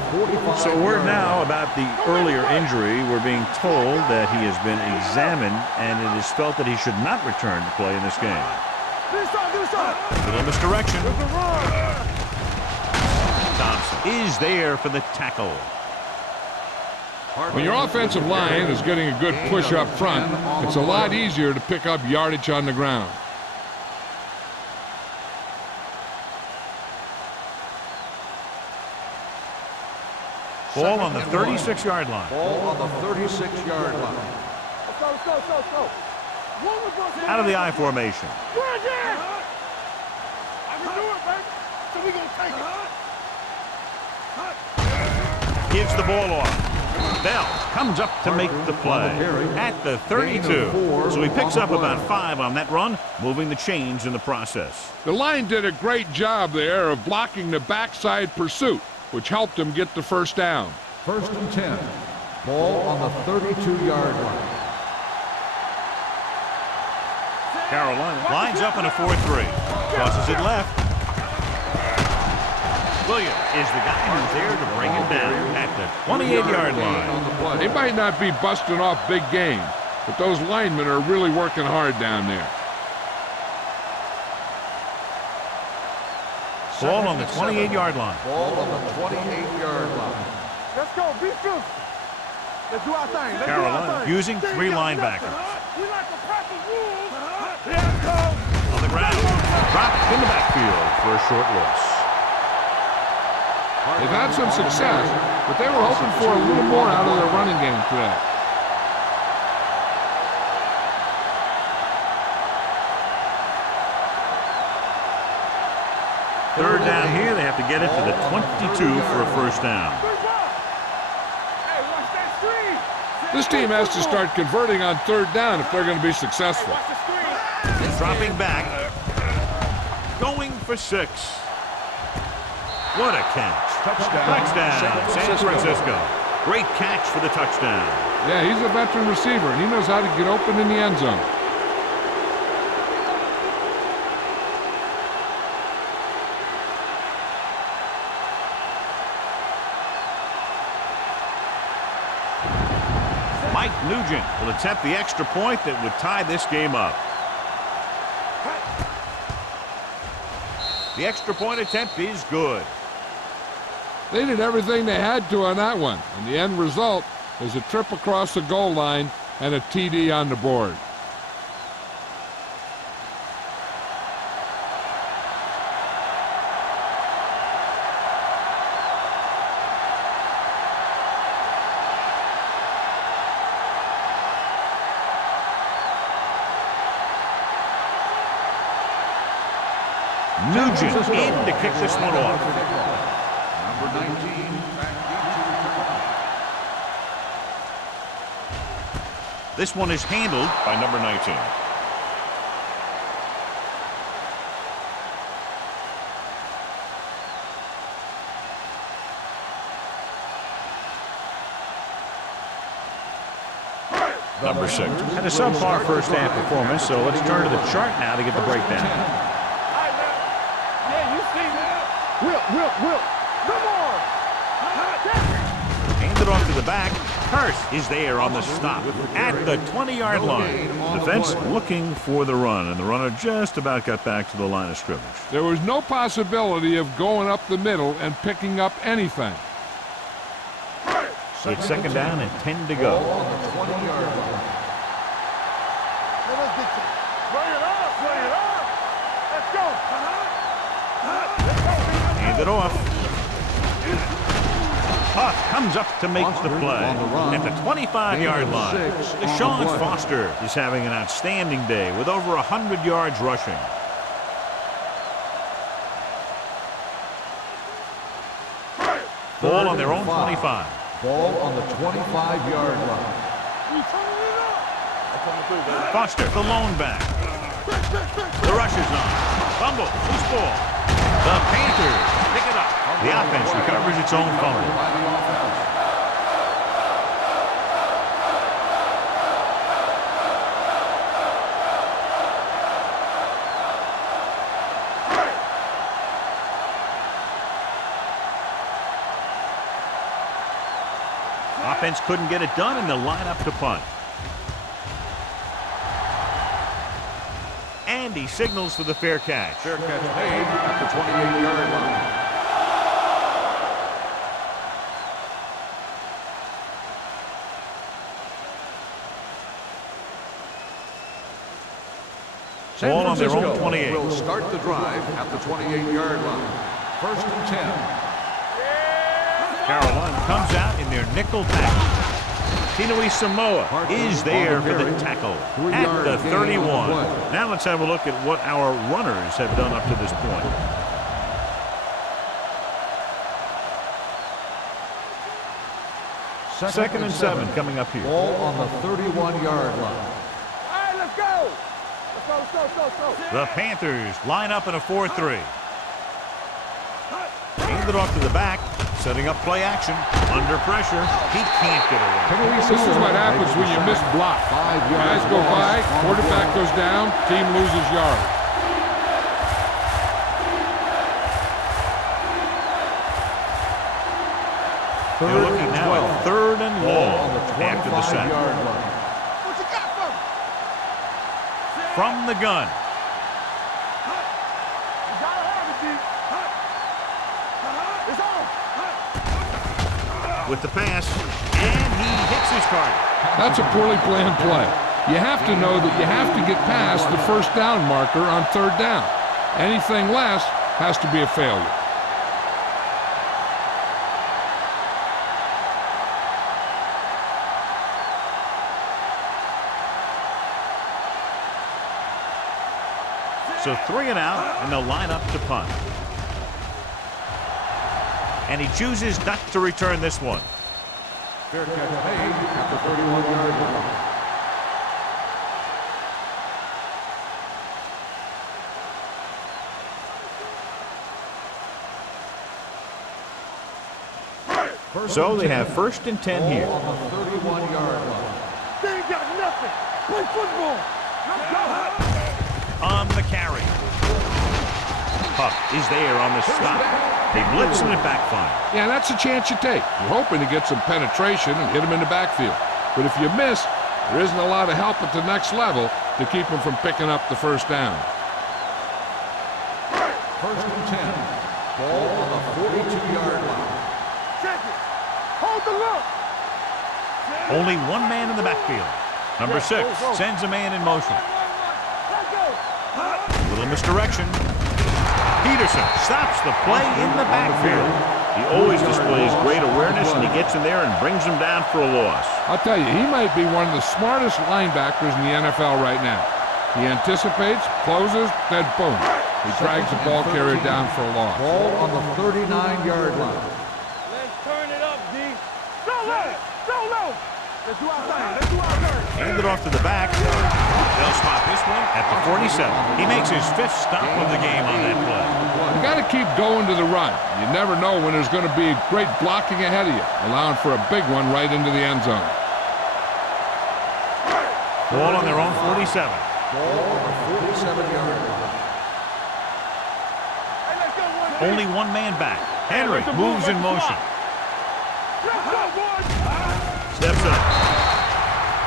So word now about the earlier injury. We're being told that he has been examined, and it is felt that he should not return to play in this game. Little misdirection. Thompson is there for the tackle. When your offensive line is getting a good push up front, it's a lot easier to pick up yardage on the ground. Ball on the 36-yard line. Ball on the 36-yard line. Let's go. Out of the I formation. We're again. I can do it, baby. So we gonna take it. Gives the ball off. Bell comes up to make the play at the 32. So he picks up about 5 on that run, moving the chains in the process. The line did a great job there of blocking the backside pursuit, which helped him get the first down. First and 10. Ball on the 32-yard line. Carolina lines up in a 4-3. Crosses it left. Williams is the guy who's there to bring him down at the 28-yard line. They might not be busting off big games, but those linemen are really working hard down there. Ball on the 28-yard line. Ball on the 28-yard line. Let's go. Be good. Let's do our thing. Let's Carolina do our thing. using 3 linebackers. We like to practice rules. Here it comes. On the ground. Dropped in the backfield for a short loss. They've had some success, but they were hoping for a little more out of their running game today. Third down here. They have to get it to the 22 for a first down. Hey, watch that screen. This team has to start converting on third down if they're going to be successful. Watch the screen. Dropping back. Going for 6. What a catch. Touchdown, San Francisco. Great catch for the touchdown. Yeah, he's a veteran receiver, and he knows how to get open in the end zone. Mike Nugent will attempt the extra point that would tie this game up. The extra point attempt is good. They did everything they had to on that one, and the end result is a trip across the goal line and a TD on the board. Nugent in to kick this one off. Number 19, back This one is handled by number 19. Number 6. Had a subpar first half performance, so let's turn to the chart now to get the breakdown. Yeah, you see that? Will, come on! Hand it off to the back. Hurst is there on the stop at the 20-yard line. Defense looking for the run, and the runner just about got back to the line of scrimmage. There was no possibility of going up the middle and picking up anything. It's second down and 10 to go. on the 20-yard line. Bring it up! Let's go! Hand it off. Huff comes up to make the play at the 25-yard line. Deshaun Foster is having an outstanding day with over 100 yards rushing. Ball on their own 25. Ball on the 25-yard line. Foster, the lone back. The rush is on. Fumble, loose ball. The Panthers pick it up. The offense recovers its own fumble. By the offense. Offense couldn't get it done, and they'll line up to punt. And he signals for the fair catch. Fair catch made at the 28-yard line. Ball on their own 28. Will start the drive at the 28-yard line. First and 10. Carolina comes out in their nickel tackle. Tinui Samoa is there for the tackle at the 31. Now let's have a look at what our runners have done up to this point. Second and 7 coming up here. Ball on the 31-yard line. All right, let's go! Let's go. The Panthers line up in a 4-3. Hand it off to the back. Setting up play action. Under pressure. He can't get away. This is what happens when you miss block. Guys go by, quarterback goes down, team loses yards. They're looking now at 3rd and long after the sack. What you got for me? From the gun. You gotta have it, D. It's on. With the pass, and he hits his target. That's a poorly planned play. You have to know that you have to get past the first down marker on 3rd down. Anything less has to be a failure. So 3 and out, and they'll line up to punt. And he chooses not to return this one. Fair catch made at the 31-yard line. So they have 1st and 10 here. On the 31-yard line. They ain't got nothing. Play football. Let's go. On the carry. Huff is there on the stop. They blitz and it backfire. Yeah, that's a chance you take. You're hoping to get some penetration and hit him in the backfield. But if you miss, there isn't a lot of help at the next level to keep them from picking up the first down. First and 10. Ball on the 42-yard line. Check it. Hold the look. Only one man in the backfield. Number 6 sends a man in motion. Let's go. Little misdirection. Peterson stops the play in the backfield. He always displays great awareness, and he gets in there and brings him down for a loss. I'll tell you, he might be one of the smartest linebackers in the NFL right now. He anticipates, closes, then boom. He drags the ball carrier down for a loss. Ball on the 39-yard line. Let's turn it up, D. Go low. Go low. Let's do our thing. Let's do our thing. Hand it off to the back. They'll spot this one at the 47. He makes his 5th stop of the game on that play. You got to keep going to the run. You never know when there's going to be great blocking ahead of you, allowing for a big one right into the end zone. Ball on their own 47. Ball on the 47-yard line. Hey, let's go, one. Only one man back. Henry moves in motion. Let's go, boys. Steps up.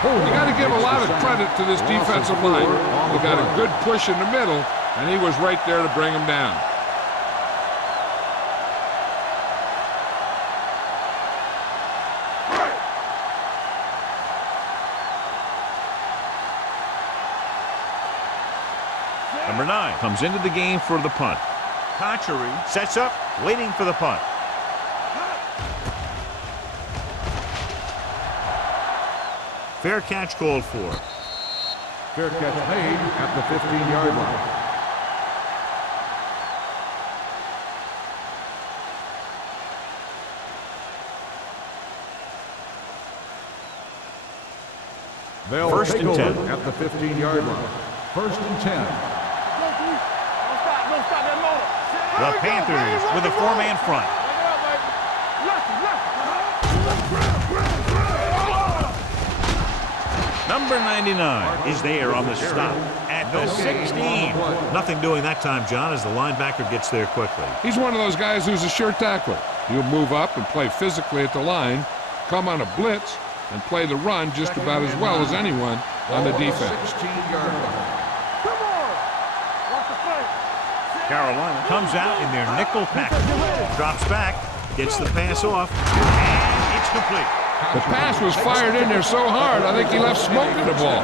You got to give a lot of credit to this defensive line. They got a good push in the middle, and he was right there to bring him down. Number 9 comes into the game for the punt. Conchery sets up, waiting for the punt. Fair catch called for. Fair catch made at the 15-yard line. They'll First take and over 10. at the 15-yard line. First and 10. Don't stop that motor. The Panthers with a 4-man front. Number 99 is there on the stop at the 16. Nothing doing that time, John, as the linebacker gets there quickly. He's one of those guys who's a sure tackler. He'll move up and play physically at the line, come on a blitz, and play the run just about as well as anyone on the defense. 16-yard line. Come on. Watch the flank. Carolina comes out in their nickel package. Drops back, gets the pass off, and it's complete. The pass was fired in there so hard, I think he left smoke in the ball.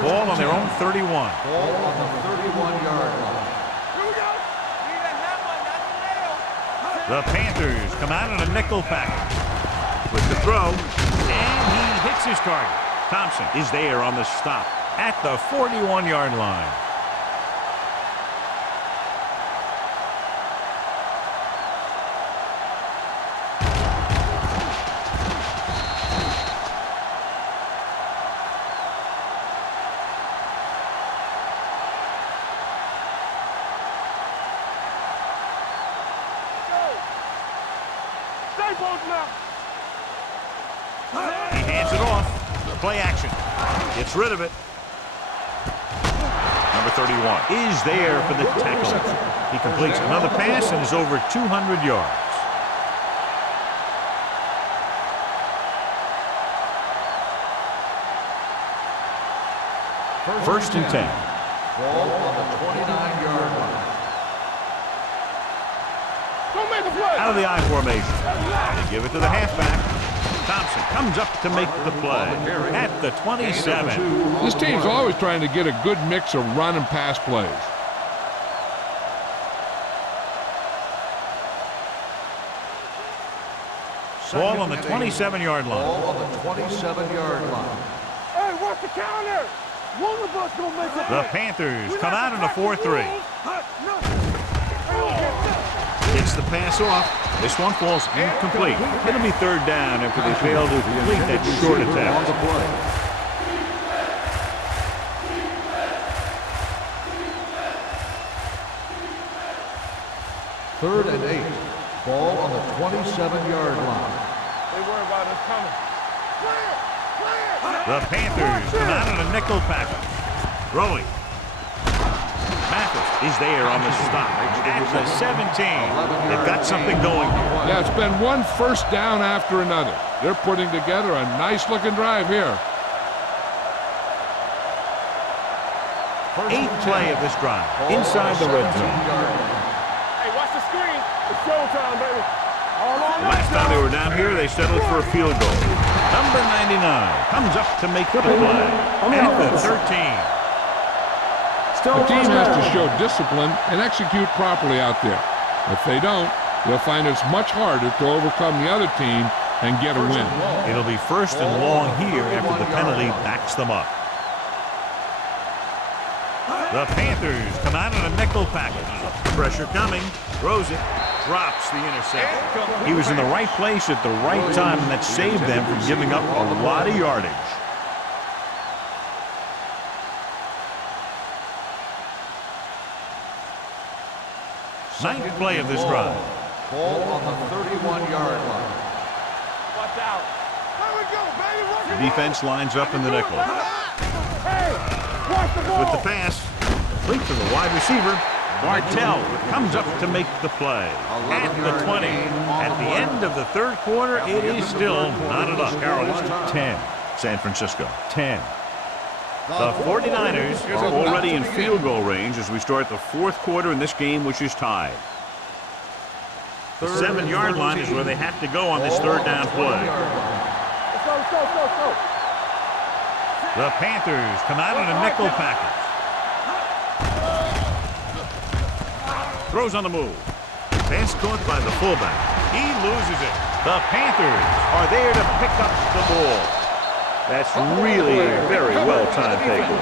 Ball on their own 31. Ball on the 31-yard line. Here we go. Need a hammer, not a nail. The Panthers come out in a nickel package. With the throw, and he hits his target. Thompson is there on the stop at the 41-yard line. Stay both now. He hands it off. Play action. Gets rid of it. Number 31 is there for the tackle. He completes another pass and is over 200 yards. First and 10. Ball on the 29-yard line. Don't make a play. Out of the I formation. They give it to the halfback. Thompson comes up to make the play at the 27. This team's always trying to get a good mix of run and pass plays. Ball on the 27-yard line. Ball on the 27-yard line. Hey, watch the counter. One of us gonna make a The play. Panthers come out in a 4-3. Nothing. Gets the pass off. This one falls incomplete. It'll be third down after they fail to complete that short On the attempt. play. Third and 8. Ball on the 27-yard line. They worry about us coming. Clear! Clear! The Panthers come out in a nickel package. Throwing. Matthews toughest is there on the stop at the 17. They've got something going here. Yeah, it's been one first down after another. They're putting together a nice-looking drive here. Eighth play of this drive inside the red zone. Hey, watch the screen. It's showtime, baby. All on Last time they were down here, they settled for a field goal. Number 99 comes up to make the play at the 13. The team has to show discipline and execute properly out there. If they don't, they'll find it's much harder to overcome the other team and get a win. It'll be first and long here after the penalty backs them up. The Panthers come out in a nickel package. Pressure coming, throws it, drops the interception. He was in the right place at the right time, and that saved them from giving up a lot of yardage. Ninth play of this drive. Ball on the 31-yard line. Watch out. There we go, baby. Work The it defense lines up in the nickel. Hey, watch the ball. With the pass, complete to the wide receiver. Bartell comes up to make the play at the 20. At the end of the third quarter, it is still not enough. Carolina 10, San Francisco 10. The 49ers are already in field goal range as we start the fourth quarter in this game, which is tied. The 7-yard line is where they have to go on this third down play. Let's go, let's go, let's go, let's go. The Panthers come out in a nickel package. Throws on the move. Pass caught by the fullback. He loses it. The Panthers are there to pick up the ball. That's really a very well-timed tackle.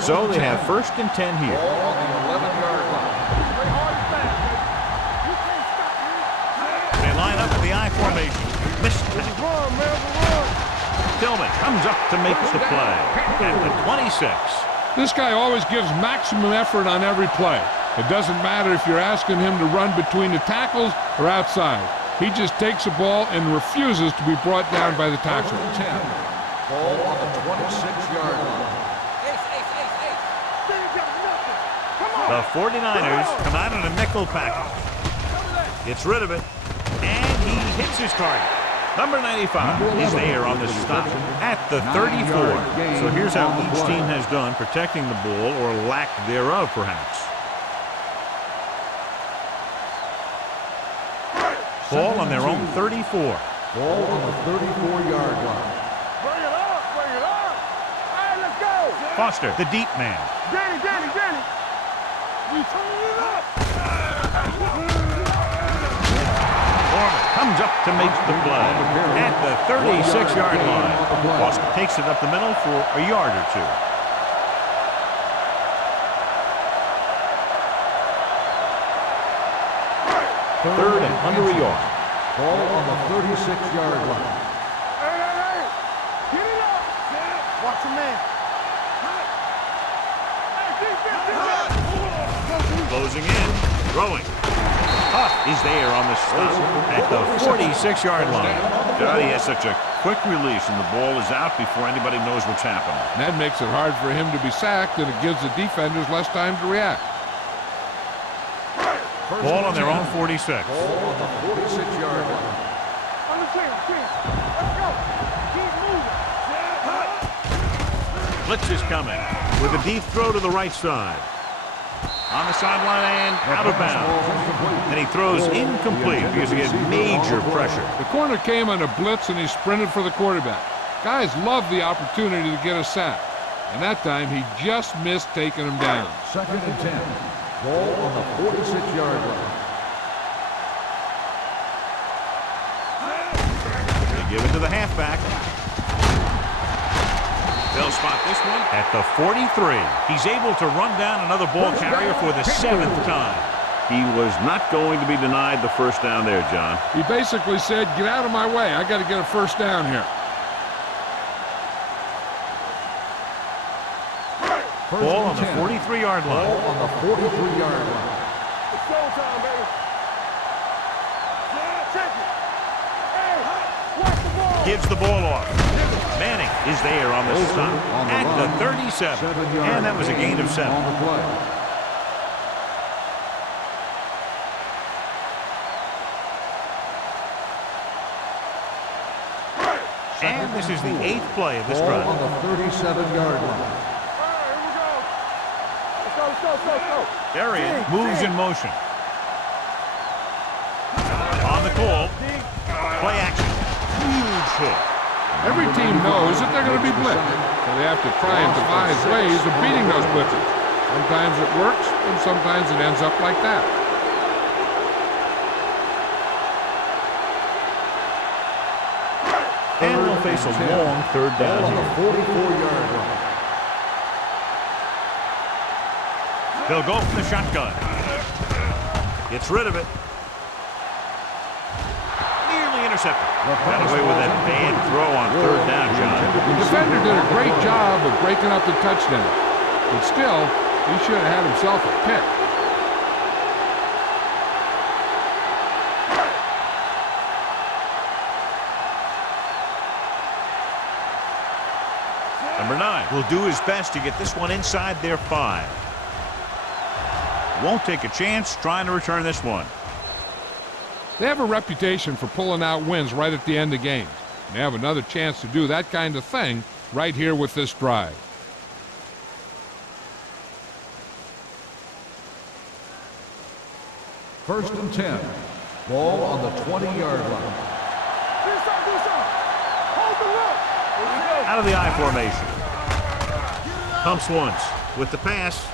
So they have first and 10 here. Ball on the 11-yard line. Play hard and fast, baby. You can't stop me. They line up in the I formation. Missed tackle. Run, man, run. Tillman comes up to make the play at the 26. This guy always gives maximum effort on every play. It doesn't matter if you're asking him to run between the tackles or outside. He just takes the ball and refuses to be brought down by the tackle. 10. Ball on the 26-yard line. The 49ers come out in a nickel package. Gets rid of it, and he hits his target. Number 95 is there on the stop at the 34. So here's how each team has done protecting the ball, or lack thereof, perhaps. Ball on their own 34. Ball on the 34-yard line. Bring it up, bring it up. Hey, let's go. Foster, the deep man. Danny, Danny, Danny. We turn it up. Foreman comes up to make the play at the 36-yard line. Foster takes it up the middle for a yard or two. Third and under a yard. Ball on the 36-yard line. Hey, hey, hey. Get it up. Watch your man. Hey, defense, defense. Closing in, throwing. Huff is there on the stop at the 46-yard line. God, he has such a quick release, and the ball is out before anybody knows what's happening. And that makes it hard for him to be sacked, and it gives the defenders less time to react. Ball on their own 46. Ball on the 46-yard line. On the team, team. Let's go. Keep moving. Blitz is coming with a deep throw to the right side. On the sideline and out of bounds. And he throws incomplete because he had major pressure. The corner came on a blitz, and he sprinted for the quarterback. Guys love the opportunity to get a sack. And that time, he just missed taking him down. Second and 10. Ball on the 46-yard line. They give it to the halfback. They'll spot this one at the 43. He's able to run down another ball carrier for the 7th time. He was not going to be denied the first down there, John. He basically said, get out of my way. I got to get a first down here. Ball on the 43-yard line. Ball on the 43-yard line. It's showtime, baby. Gives the ball off. Manning is there on the stop at the 37. And that was a gain of 7. On the play. And this is the 8th play of this Ball drive. on the 37-yard line. There he is. Moves in motion. On the call. Play action. Huge hit. Every team knows that they're going to be blitzed, so they have to try and devise ways of beating those blitzes. Sometimes it works, and sometimes it ends up like that. And we'll face a long 3rd down On the here. 44-yard line. They'll go from the shotgun. Gets rid of it. Nearly intercepted. Got away with that bad throw on 3rd down, John. The defender did a great job of breaking up the touchdown, but still, he should have had himself a pick. Number 9 will do his best to get this one inside their 5. Won't take a chance trying to return this one. They have a reputation for pulling out wins right at the end of games. And they have another chance to do that kind of thing right here with this drive. First and 10. Ball on the 20-yard line. Out of the I formation. Pumps once. With the pass.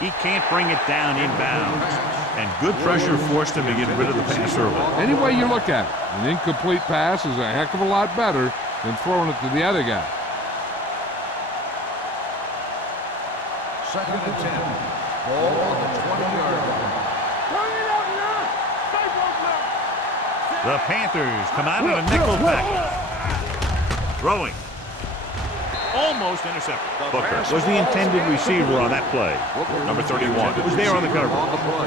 He can't bring it down inbounds. And good pressure forced him to get rid of the pass early. Any way you look at it, an incomplete pass is a heck of a lot better than throwing it to the other guy. Second and 10. Ball on the 20-yard line. The Panthers come out in a nickel package. Throwing. Almost intercepted. Booker was the intended receiver on that play. Number 31 was there on the cover. On the play.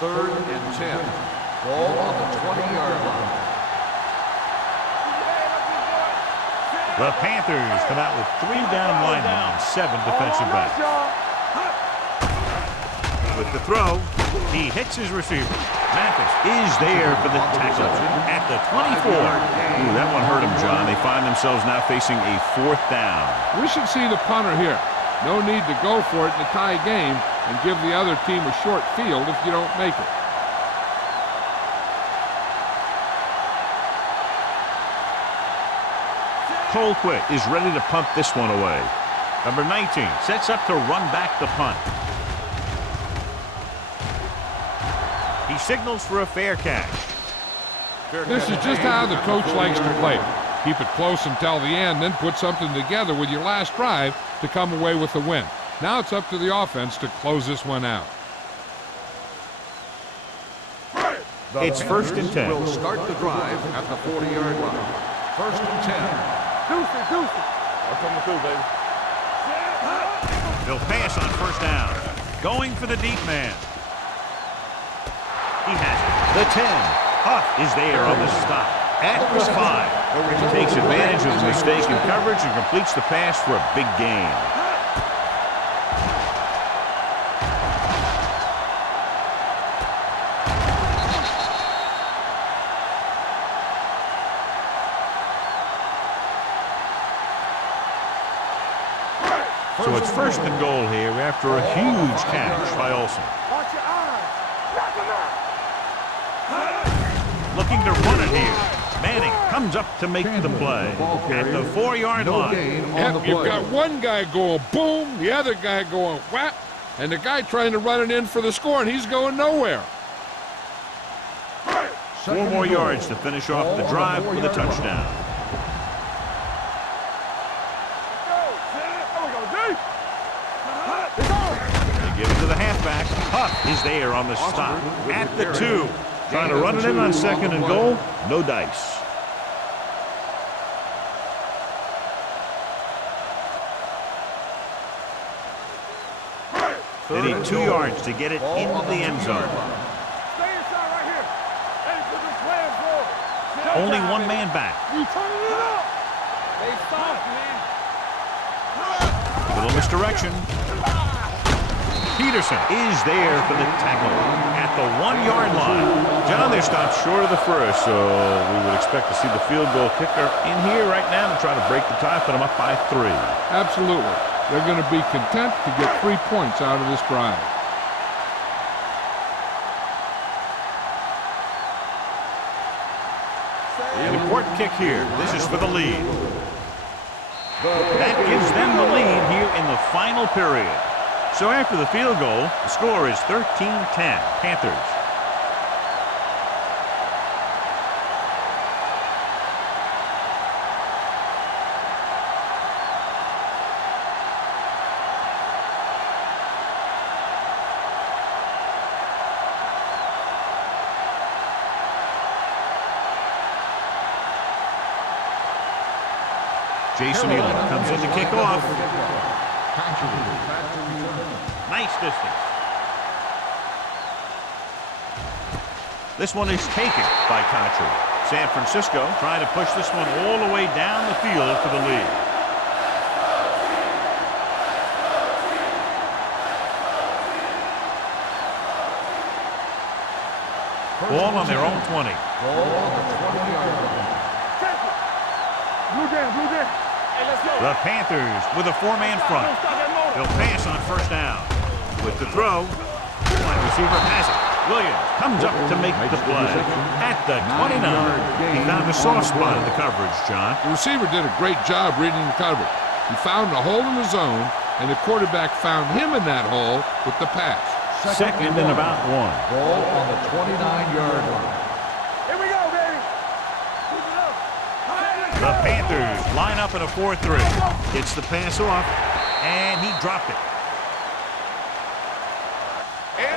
Third and 10. Ball on the 20-yard line. The Panthers come out with 3 down linemen and 7 defensive backs. With the throw, he hits his receiver. Mathis is there for the tackle at the 24. Ooh, that one hurt him, John. They find themselves now facing a 4th down. We should see the punter here. No need to go for it in a tie game and give the other team a short field if you don't make it. Colquitt is ready to punt this one away. Number 19 sets up to run back the punt. He signals for a fair catch. This is just how the coach likes to play it. Keep it close until the end, then put something together with your last drive to come away with the win. Now it's up to the offense to close this one out. It's first and 10. Will start the drive at the 40-yard line. First and 10. I'm coming through, baby. They'll pass on first down. Going for the deep man. He has it. The 10. Huff is there on the stop. At the 5. He takes advantage of the mistake in coverage and completes the pass for a big gain. So it's first and goal here after a huge catch by Olsen. Watch your eyes. Knock him out. Looking to run it here. Manning comes up to make the play at the 4-yard No line. gain on the Yep, play. you've got one guy going boom, the other guy going whap, and the guy trying to run it in for the score, and he's going nowhere. 4 more yards to finish off the drive with a touchdown. They give it to the halfback. Huff is there on the stop at the 2. Trying to run it in on second and goal. No dice. They need 2 yards to get it into the end zone. Stay inside right here. Hey, put the plans forward. Only 1 man back. We turning it up. They soft, man. Little misdirection. Peterson is there for the tackle at the 1-yard line. John, they're stopped short of the first, so we would expect to see the field goal kicker in here right now to try to break the tie, put them up by 3. Absolutely. They're going to be content to get 3 points out of this drive. An important kick here. This is for the lead. That gives them the lead here in the final period. So after the field goal, the score is 13-10, Panthers. Jason Elam comes in to kick off. Nice distance. This one is taken by Country. San Francisco trying to push this one all the way down the field for the lead. Ball on their own 20. Ball on the 20-yard line. Blue down. Hey, let's go. The Panthers with a 4-man front. They'll pass on first down. With the throw, wide receiver has it. Williams comes up to make the play. At the 29, he found a soft spot in the coverage, John. The receiver did a great job reading the coverage. He found a hole in the zone, and the quarterback found him in that hole with the pass. Second and about 1. Ball on the 29-yard line. Here we go, baby. Keep it up. The Panthers line up in a 4-3. Gets the pass off, and he dropped it.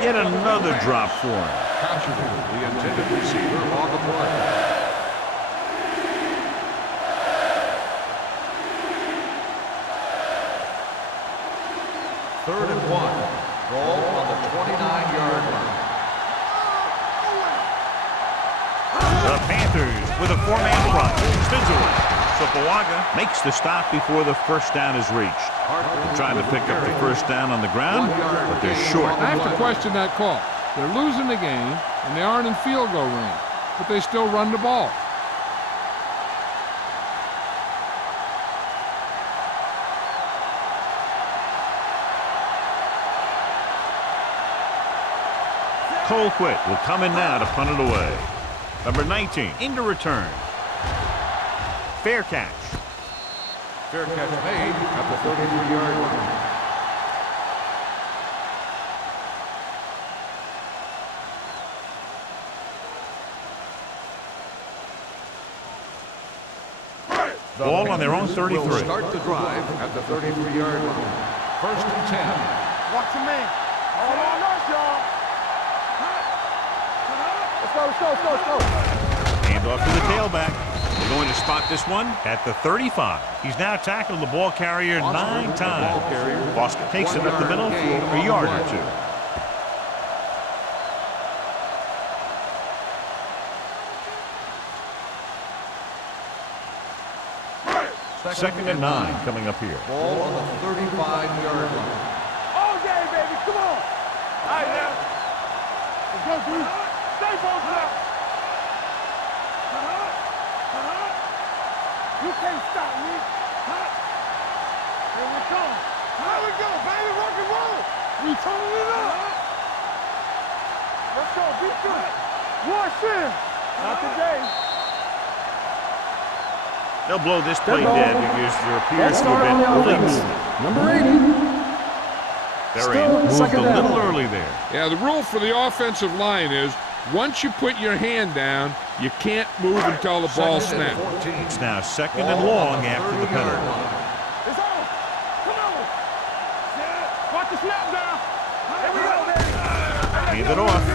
Yet another drop for him. Country, the intended receiver on the play. Third and 1. Ball on the 29-yard line. The Panthers with a 4-man front. Spins away. So Bawaga makes the stop before the first down is reached. They're trying to pick up the first down on the ground, but they're short. I have to question that call. They're losing the game, and they aren't in field goal range, but they still run the ball. Colquitt will come in now to punt it away. Number 19 into return. Fair catch. Fair catch made at the 33-yard line. Ball on their own 33. Will start the drive at the 33-yard line. First and 10. Watch your man. All on us, y'all. Let's go. Hand off to the tailback. They're going to spot this one at the 35. He's now tackled the ball carrier 9 times. Foster takes it up the middle for a yard or 2. Second and 9 coming up here. Ball on the 35-yard line. All day, baby. Come on. All right, now. Let's go, dude. Stay focused up. You can't stop me. Here we come. Here we go, baby. Rock and roll. We turning it up. Let's go. Be good. Wash in. Not today. They'll blow this play dead because there appears to have been early movement. Number 80. They're moved second a down. little early there. Yeah, the rule for the offensive line is once you put your hand down, you can't move until the ball Second and snaps. 14. It's now second and long after the penalty. It's on. Come on. Watch the snap down. Here we go, baby. Hand it off.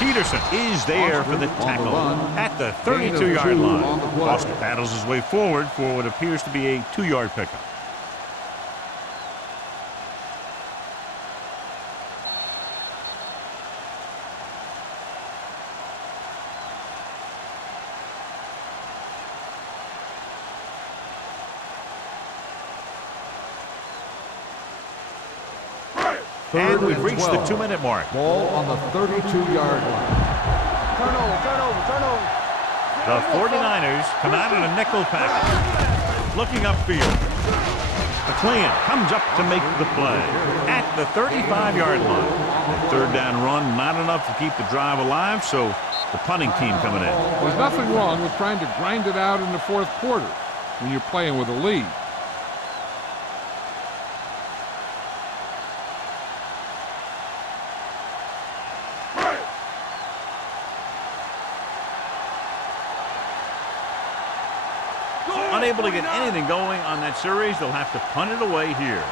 Peterson is there for the tackle at the 32-yard line. Foster paddles his way forward for what appears to be a 2-yard pickup. Third And we've and reached the 12. 2-minute mark. Ball on the 32-yard line. Turnover. The 49ers come out in a nickel package. Looking upfield. McLean comes up to make the play at the 35-yard line. The third down run, not enough to keep the drive alive, so the punting team coming in. There's nothing wrong with trying to grind it out in the fourth quarter when you're playing with a lead. Unable to get anything going on that series, they'll have to punt it away here.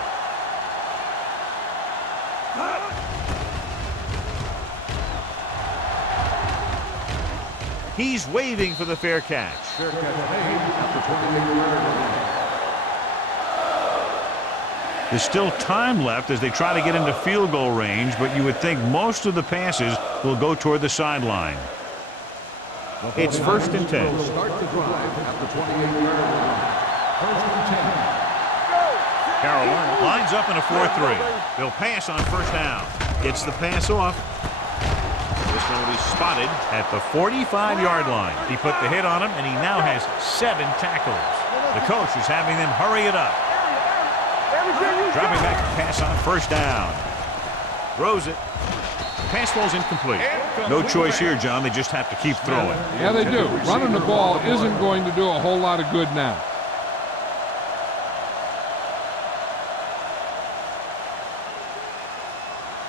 He's waving for the fair catch. Fair catch made at the 28-yard line. There's still time left as they try to get into field goal range, but you would think most of the passes will go toward the sideline. It's 1st and 10. Will start the drive at the 28-yard line. 1st and 10. Carolina lines up in a 4-3. They'll pass on 1st down. Gets the pass off. This one will be spotted at the 45-yard line. He put the hit on him, and he now has 7 tackles. The coach is having them hurry it up. Dropping back to pass on 1st down. Throws it. Pass ball's incomplete. No choice here, John. They just have to keep throwing. Yeah, they do. Running the ball isn't going to do a whole lot of good now.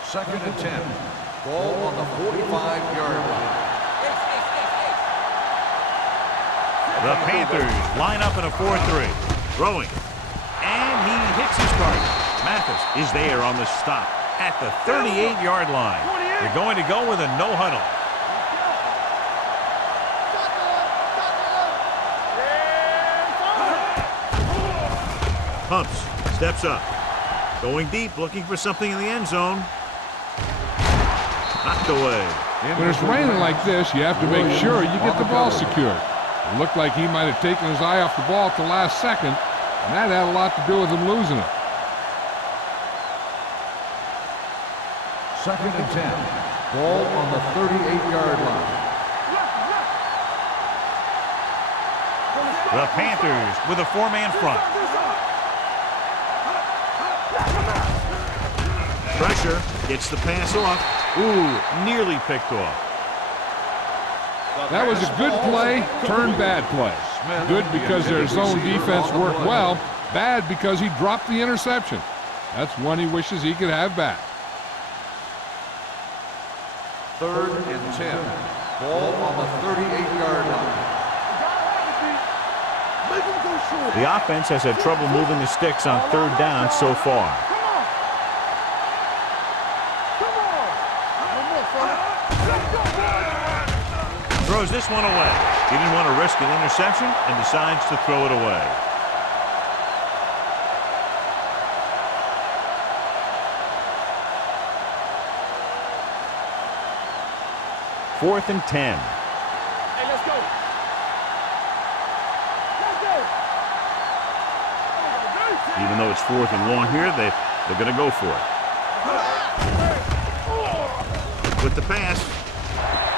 Second and 10. Ball on the 45-yard line. The Panthers line up in a 4-3. Throwing. And he hits his target. Mathis is there on the stop at the 38-yard line. They're going to go with a no huddle. Pumps. Steps up. Going deep, looking for something in the end zone. Knocked away. When it's raining like this, you have to make sure you get the ball secured. It looked like he might have taken his eye off the ball at the last second, and that had a lot to do with him losing it. Second and 10. Ball on the 38-yard line. The Panthers with a 4-man front. Pressure. Gets the pass off. Ooh, nearly picked off. That was a good play, turned bad play. Good because their zone defense worked well. Bad because he dropped the interception. That's one he wishes he could have back. 3rd and 10. Ball on the 38-yard line. The offense has had trouble moving the sticks on 3rd down so far. Throws this one away. He didn't want to risk an interception and decides to throw it away. Fourth and 10. Hey, let's go. Even though it's 4th and long here, they're going to go for it. With the pass,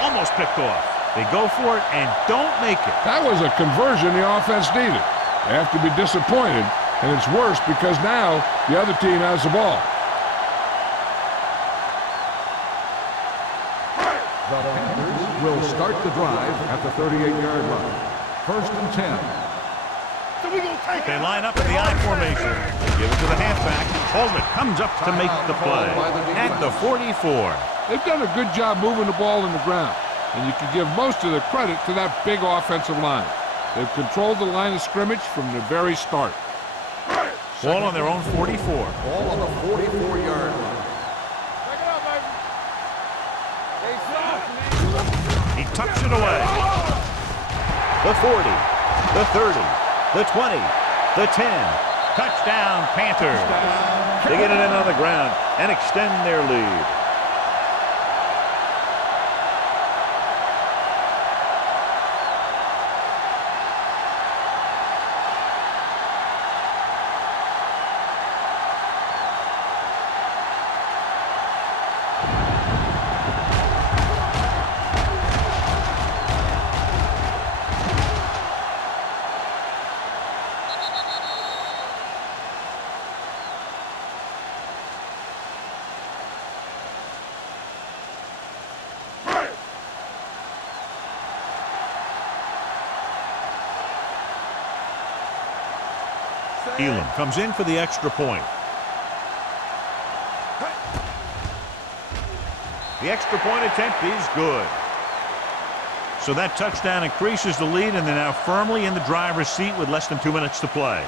almost picked off. They go for it and don't make it. That was a conversion the offense needed. They have to be disappointed, and it's worse because now the other team has the ball. The Panthers will start the drive at the 38-yard line. 1st and 10. They line up in the I formation. Give it to the halfback. Holman comes up to make the play at the 44. They've done a good job moving the ball in the ground, and you can give most of the credit to that big offensive line. They've controlled the line of scrimmage from the very start. Ball on their own 44. Ball on the 44-yard line. He tucks it away. The 40, the 30, the 20, the 10. Touchdown, Panthers. They get it in on the ground and extend their lead. Elam comes in for the extra point. The extra point attempt is good. So that touchdown increases the lead, and they're now firmly in the driver's seat with less than 2 minutes to play.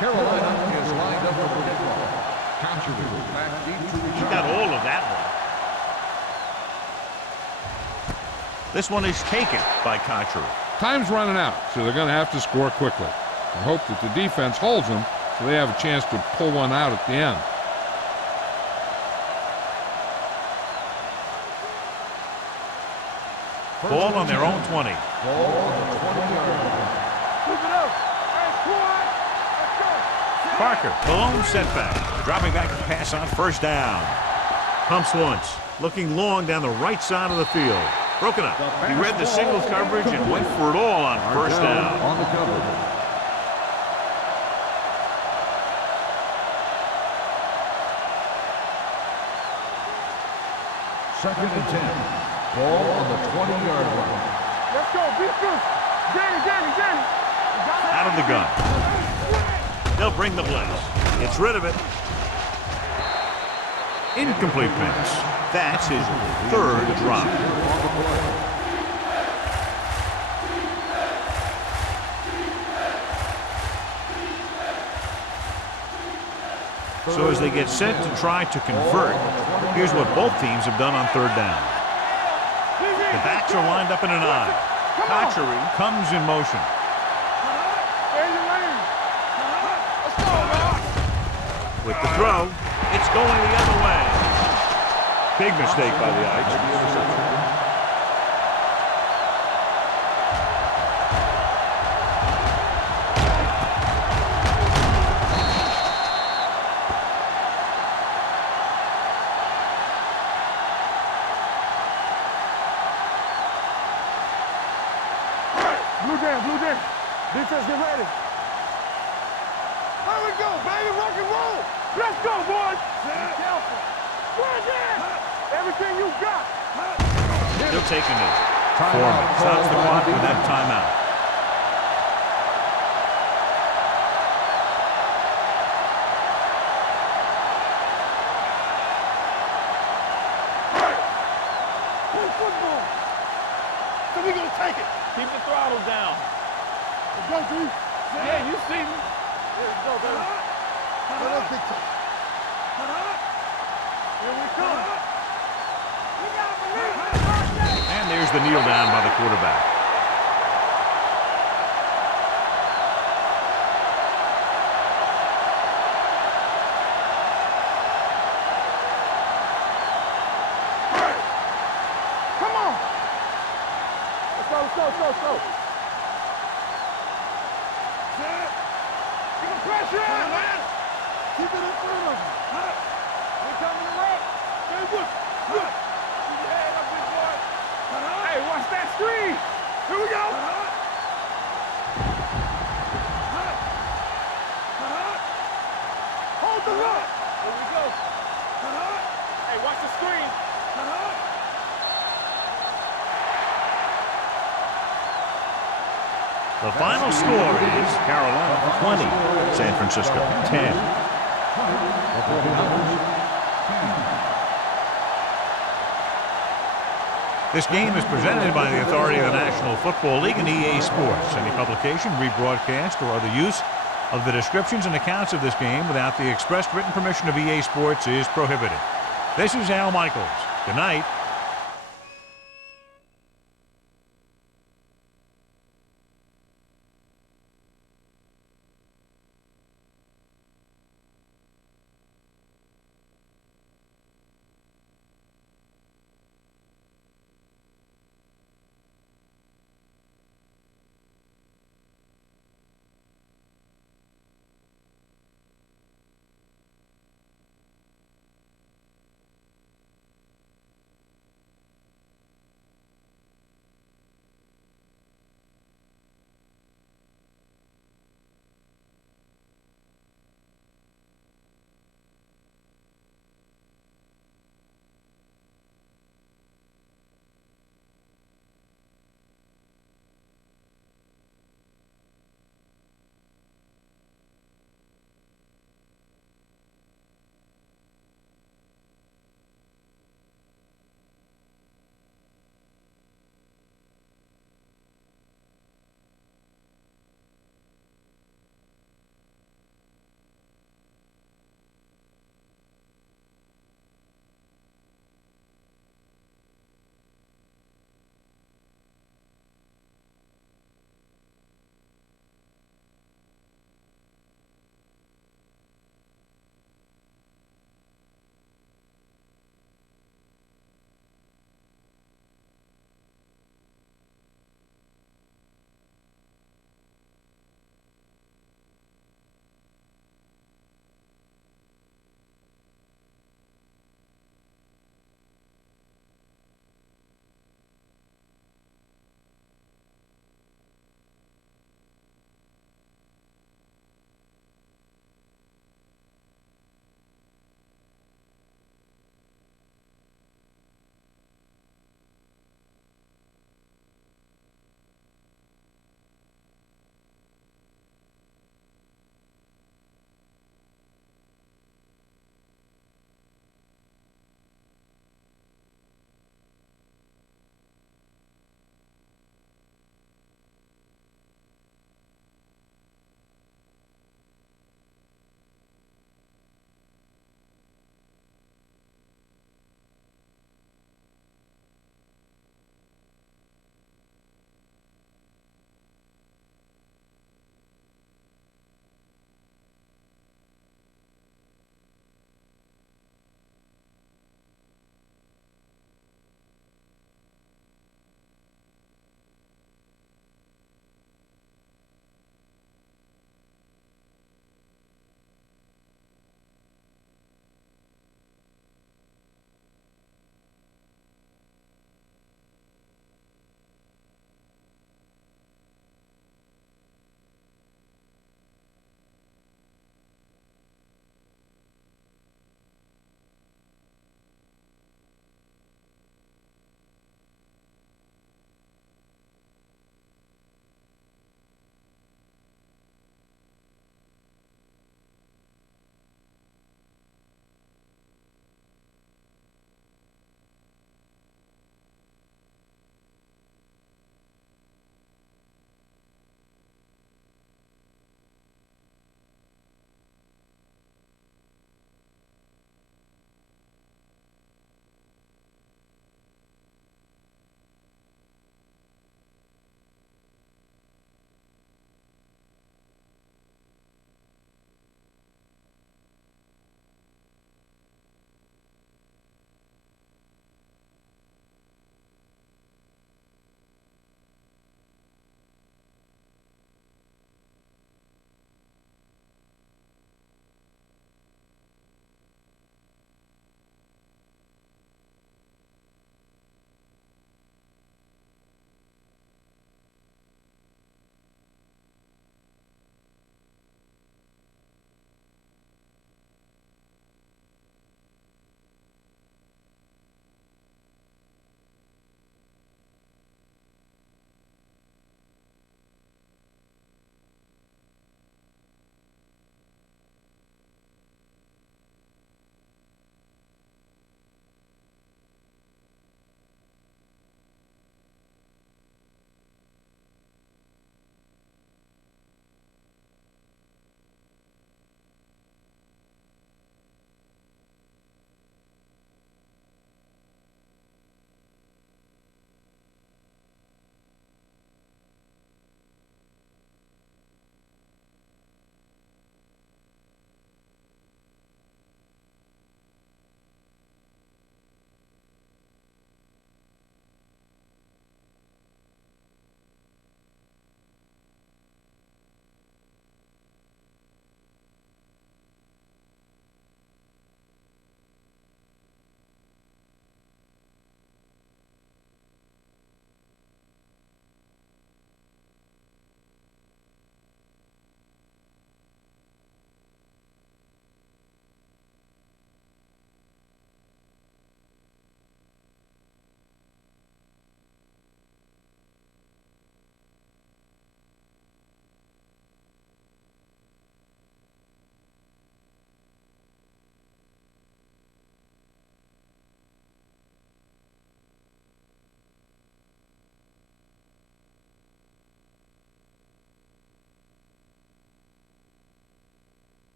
Carolina is lined up for the kickoff. Country back deep to He got all of that one. This one is taken by Contra. Time's running out, so they're going to have to score quickly. I hope that the defense holds them so they have a chance to pull one out at the end. Ball on their own 20. ball on the 20-yard line. Keep it up. Hey, squad. Let's go. Parker, the lone setback. Dropping back to pass on first down. Pumps once. Looking long down the right side of the field. Broken up. He read the single coverage and went for it all on first down. On the coverage. Second and 10. Ball on the 20-yard line. Let's go. Beat this. Danny. Out of the gun. They'll bring the blitz. Gets rid of it. Incomplete pass. That's his third drop. So as they get set to try to convert, here's what both teams have done on third down. The backs are lined up in an I. Kochery comes in motion. Stay in your lane. Let's go, man. With the throw, it's going the other way. Big mistake by the Irish. Blue down. Defense, get ready. There we go, baby. Rock and roll. Let's go, boys. Be careful. Right there. Everything you got. Still taking it. Foreman stops the clock with that timeout. Play football. So we gonna take it. Keep the throttle down. Let's go, G. Yeah, you see me. Let's go, baby. Let us dictate. Here we come. We gotta believe. And there's the kneel down by the quarterback. Come on. Let's go. Keep the pressure on, man. Keep it in front of him. We're coming around. Stay with. Good. Keep your head up, big boy. Hey, watch that screen. Here we go. Hold the look. Here we go. Hey, watch the screen. The final score is Carolina 20, San Francisco 10. This game is presented by the authority of the National Football League and EA Sports. Any publication, rebroadcast, or other use of the descriptions and accounts of this game without the expressed written permission of EA Sports is prohibited. This is Al Michaels. Good night.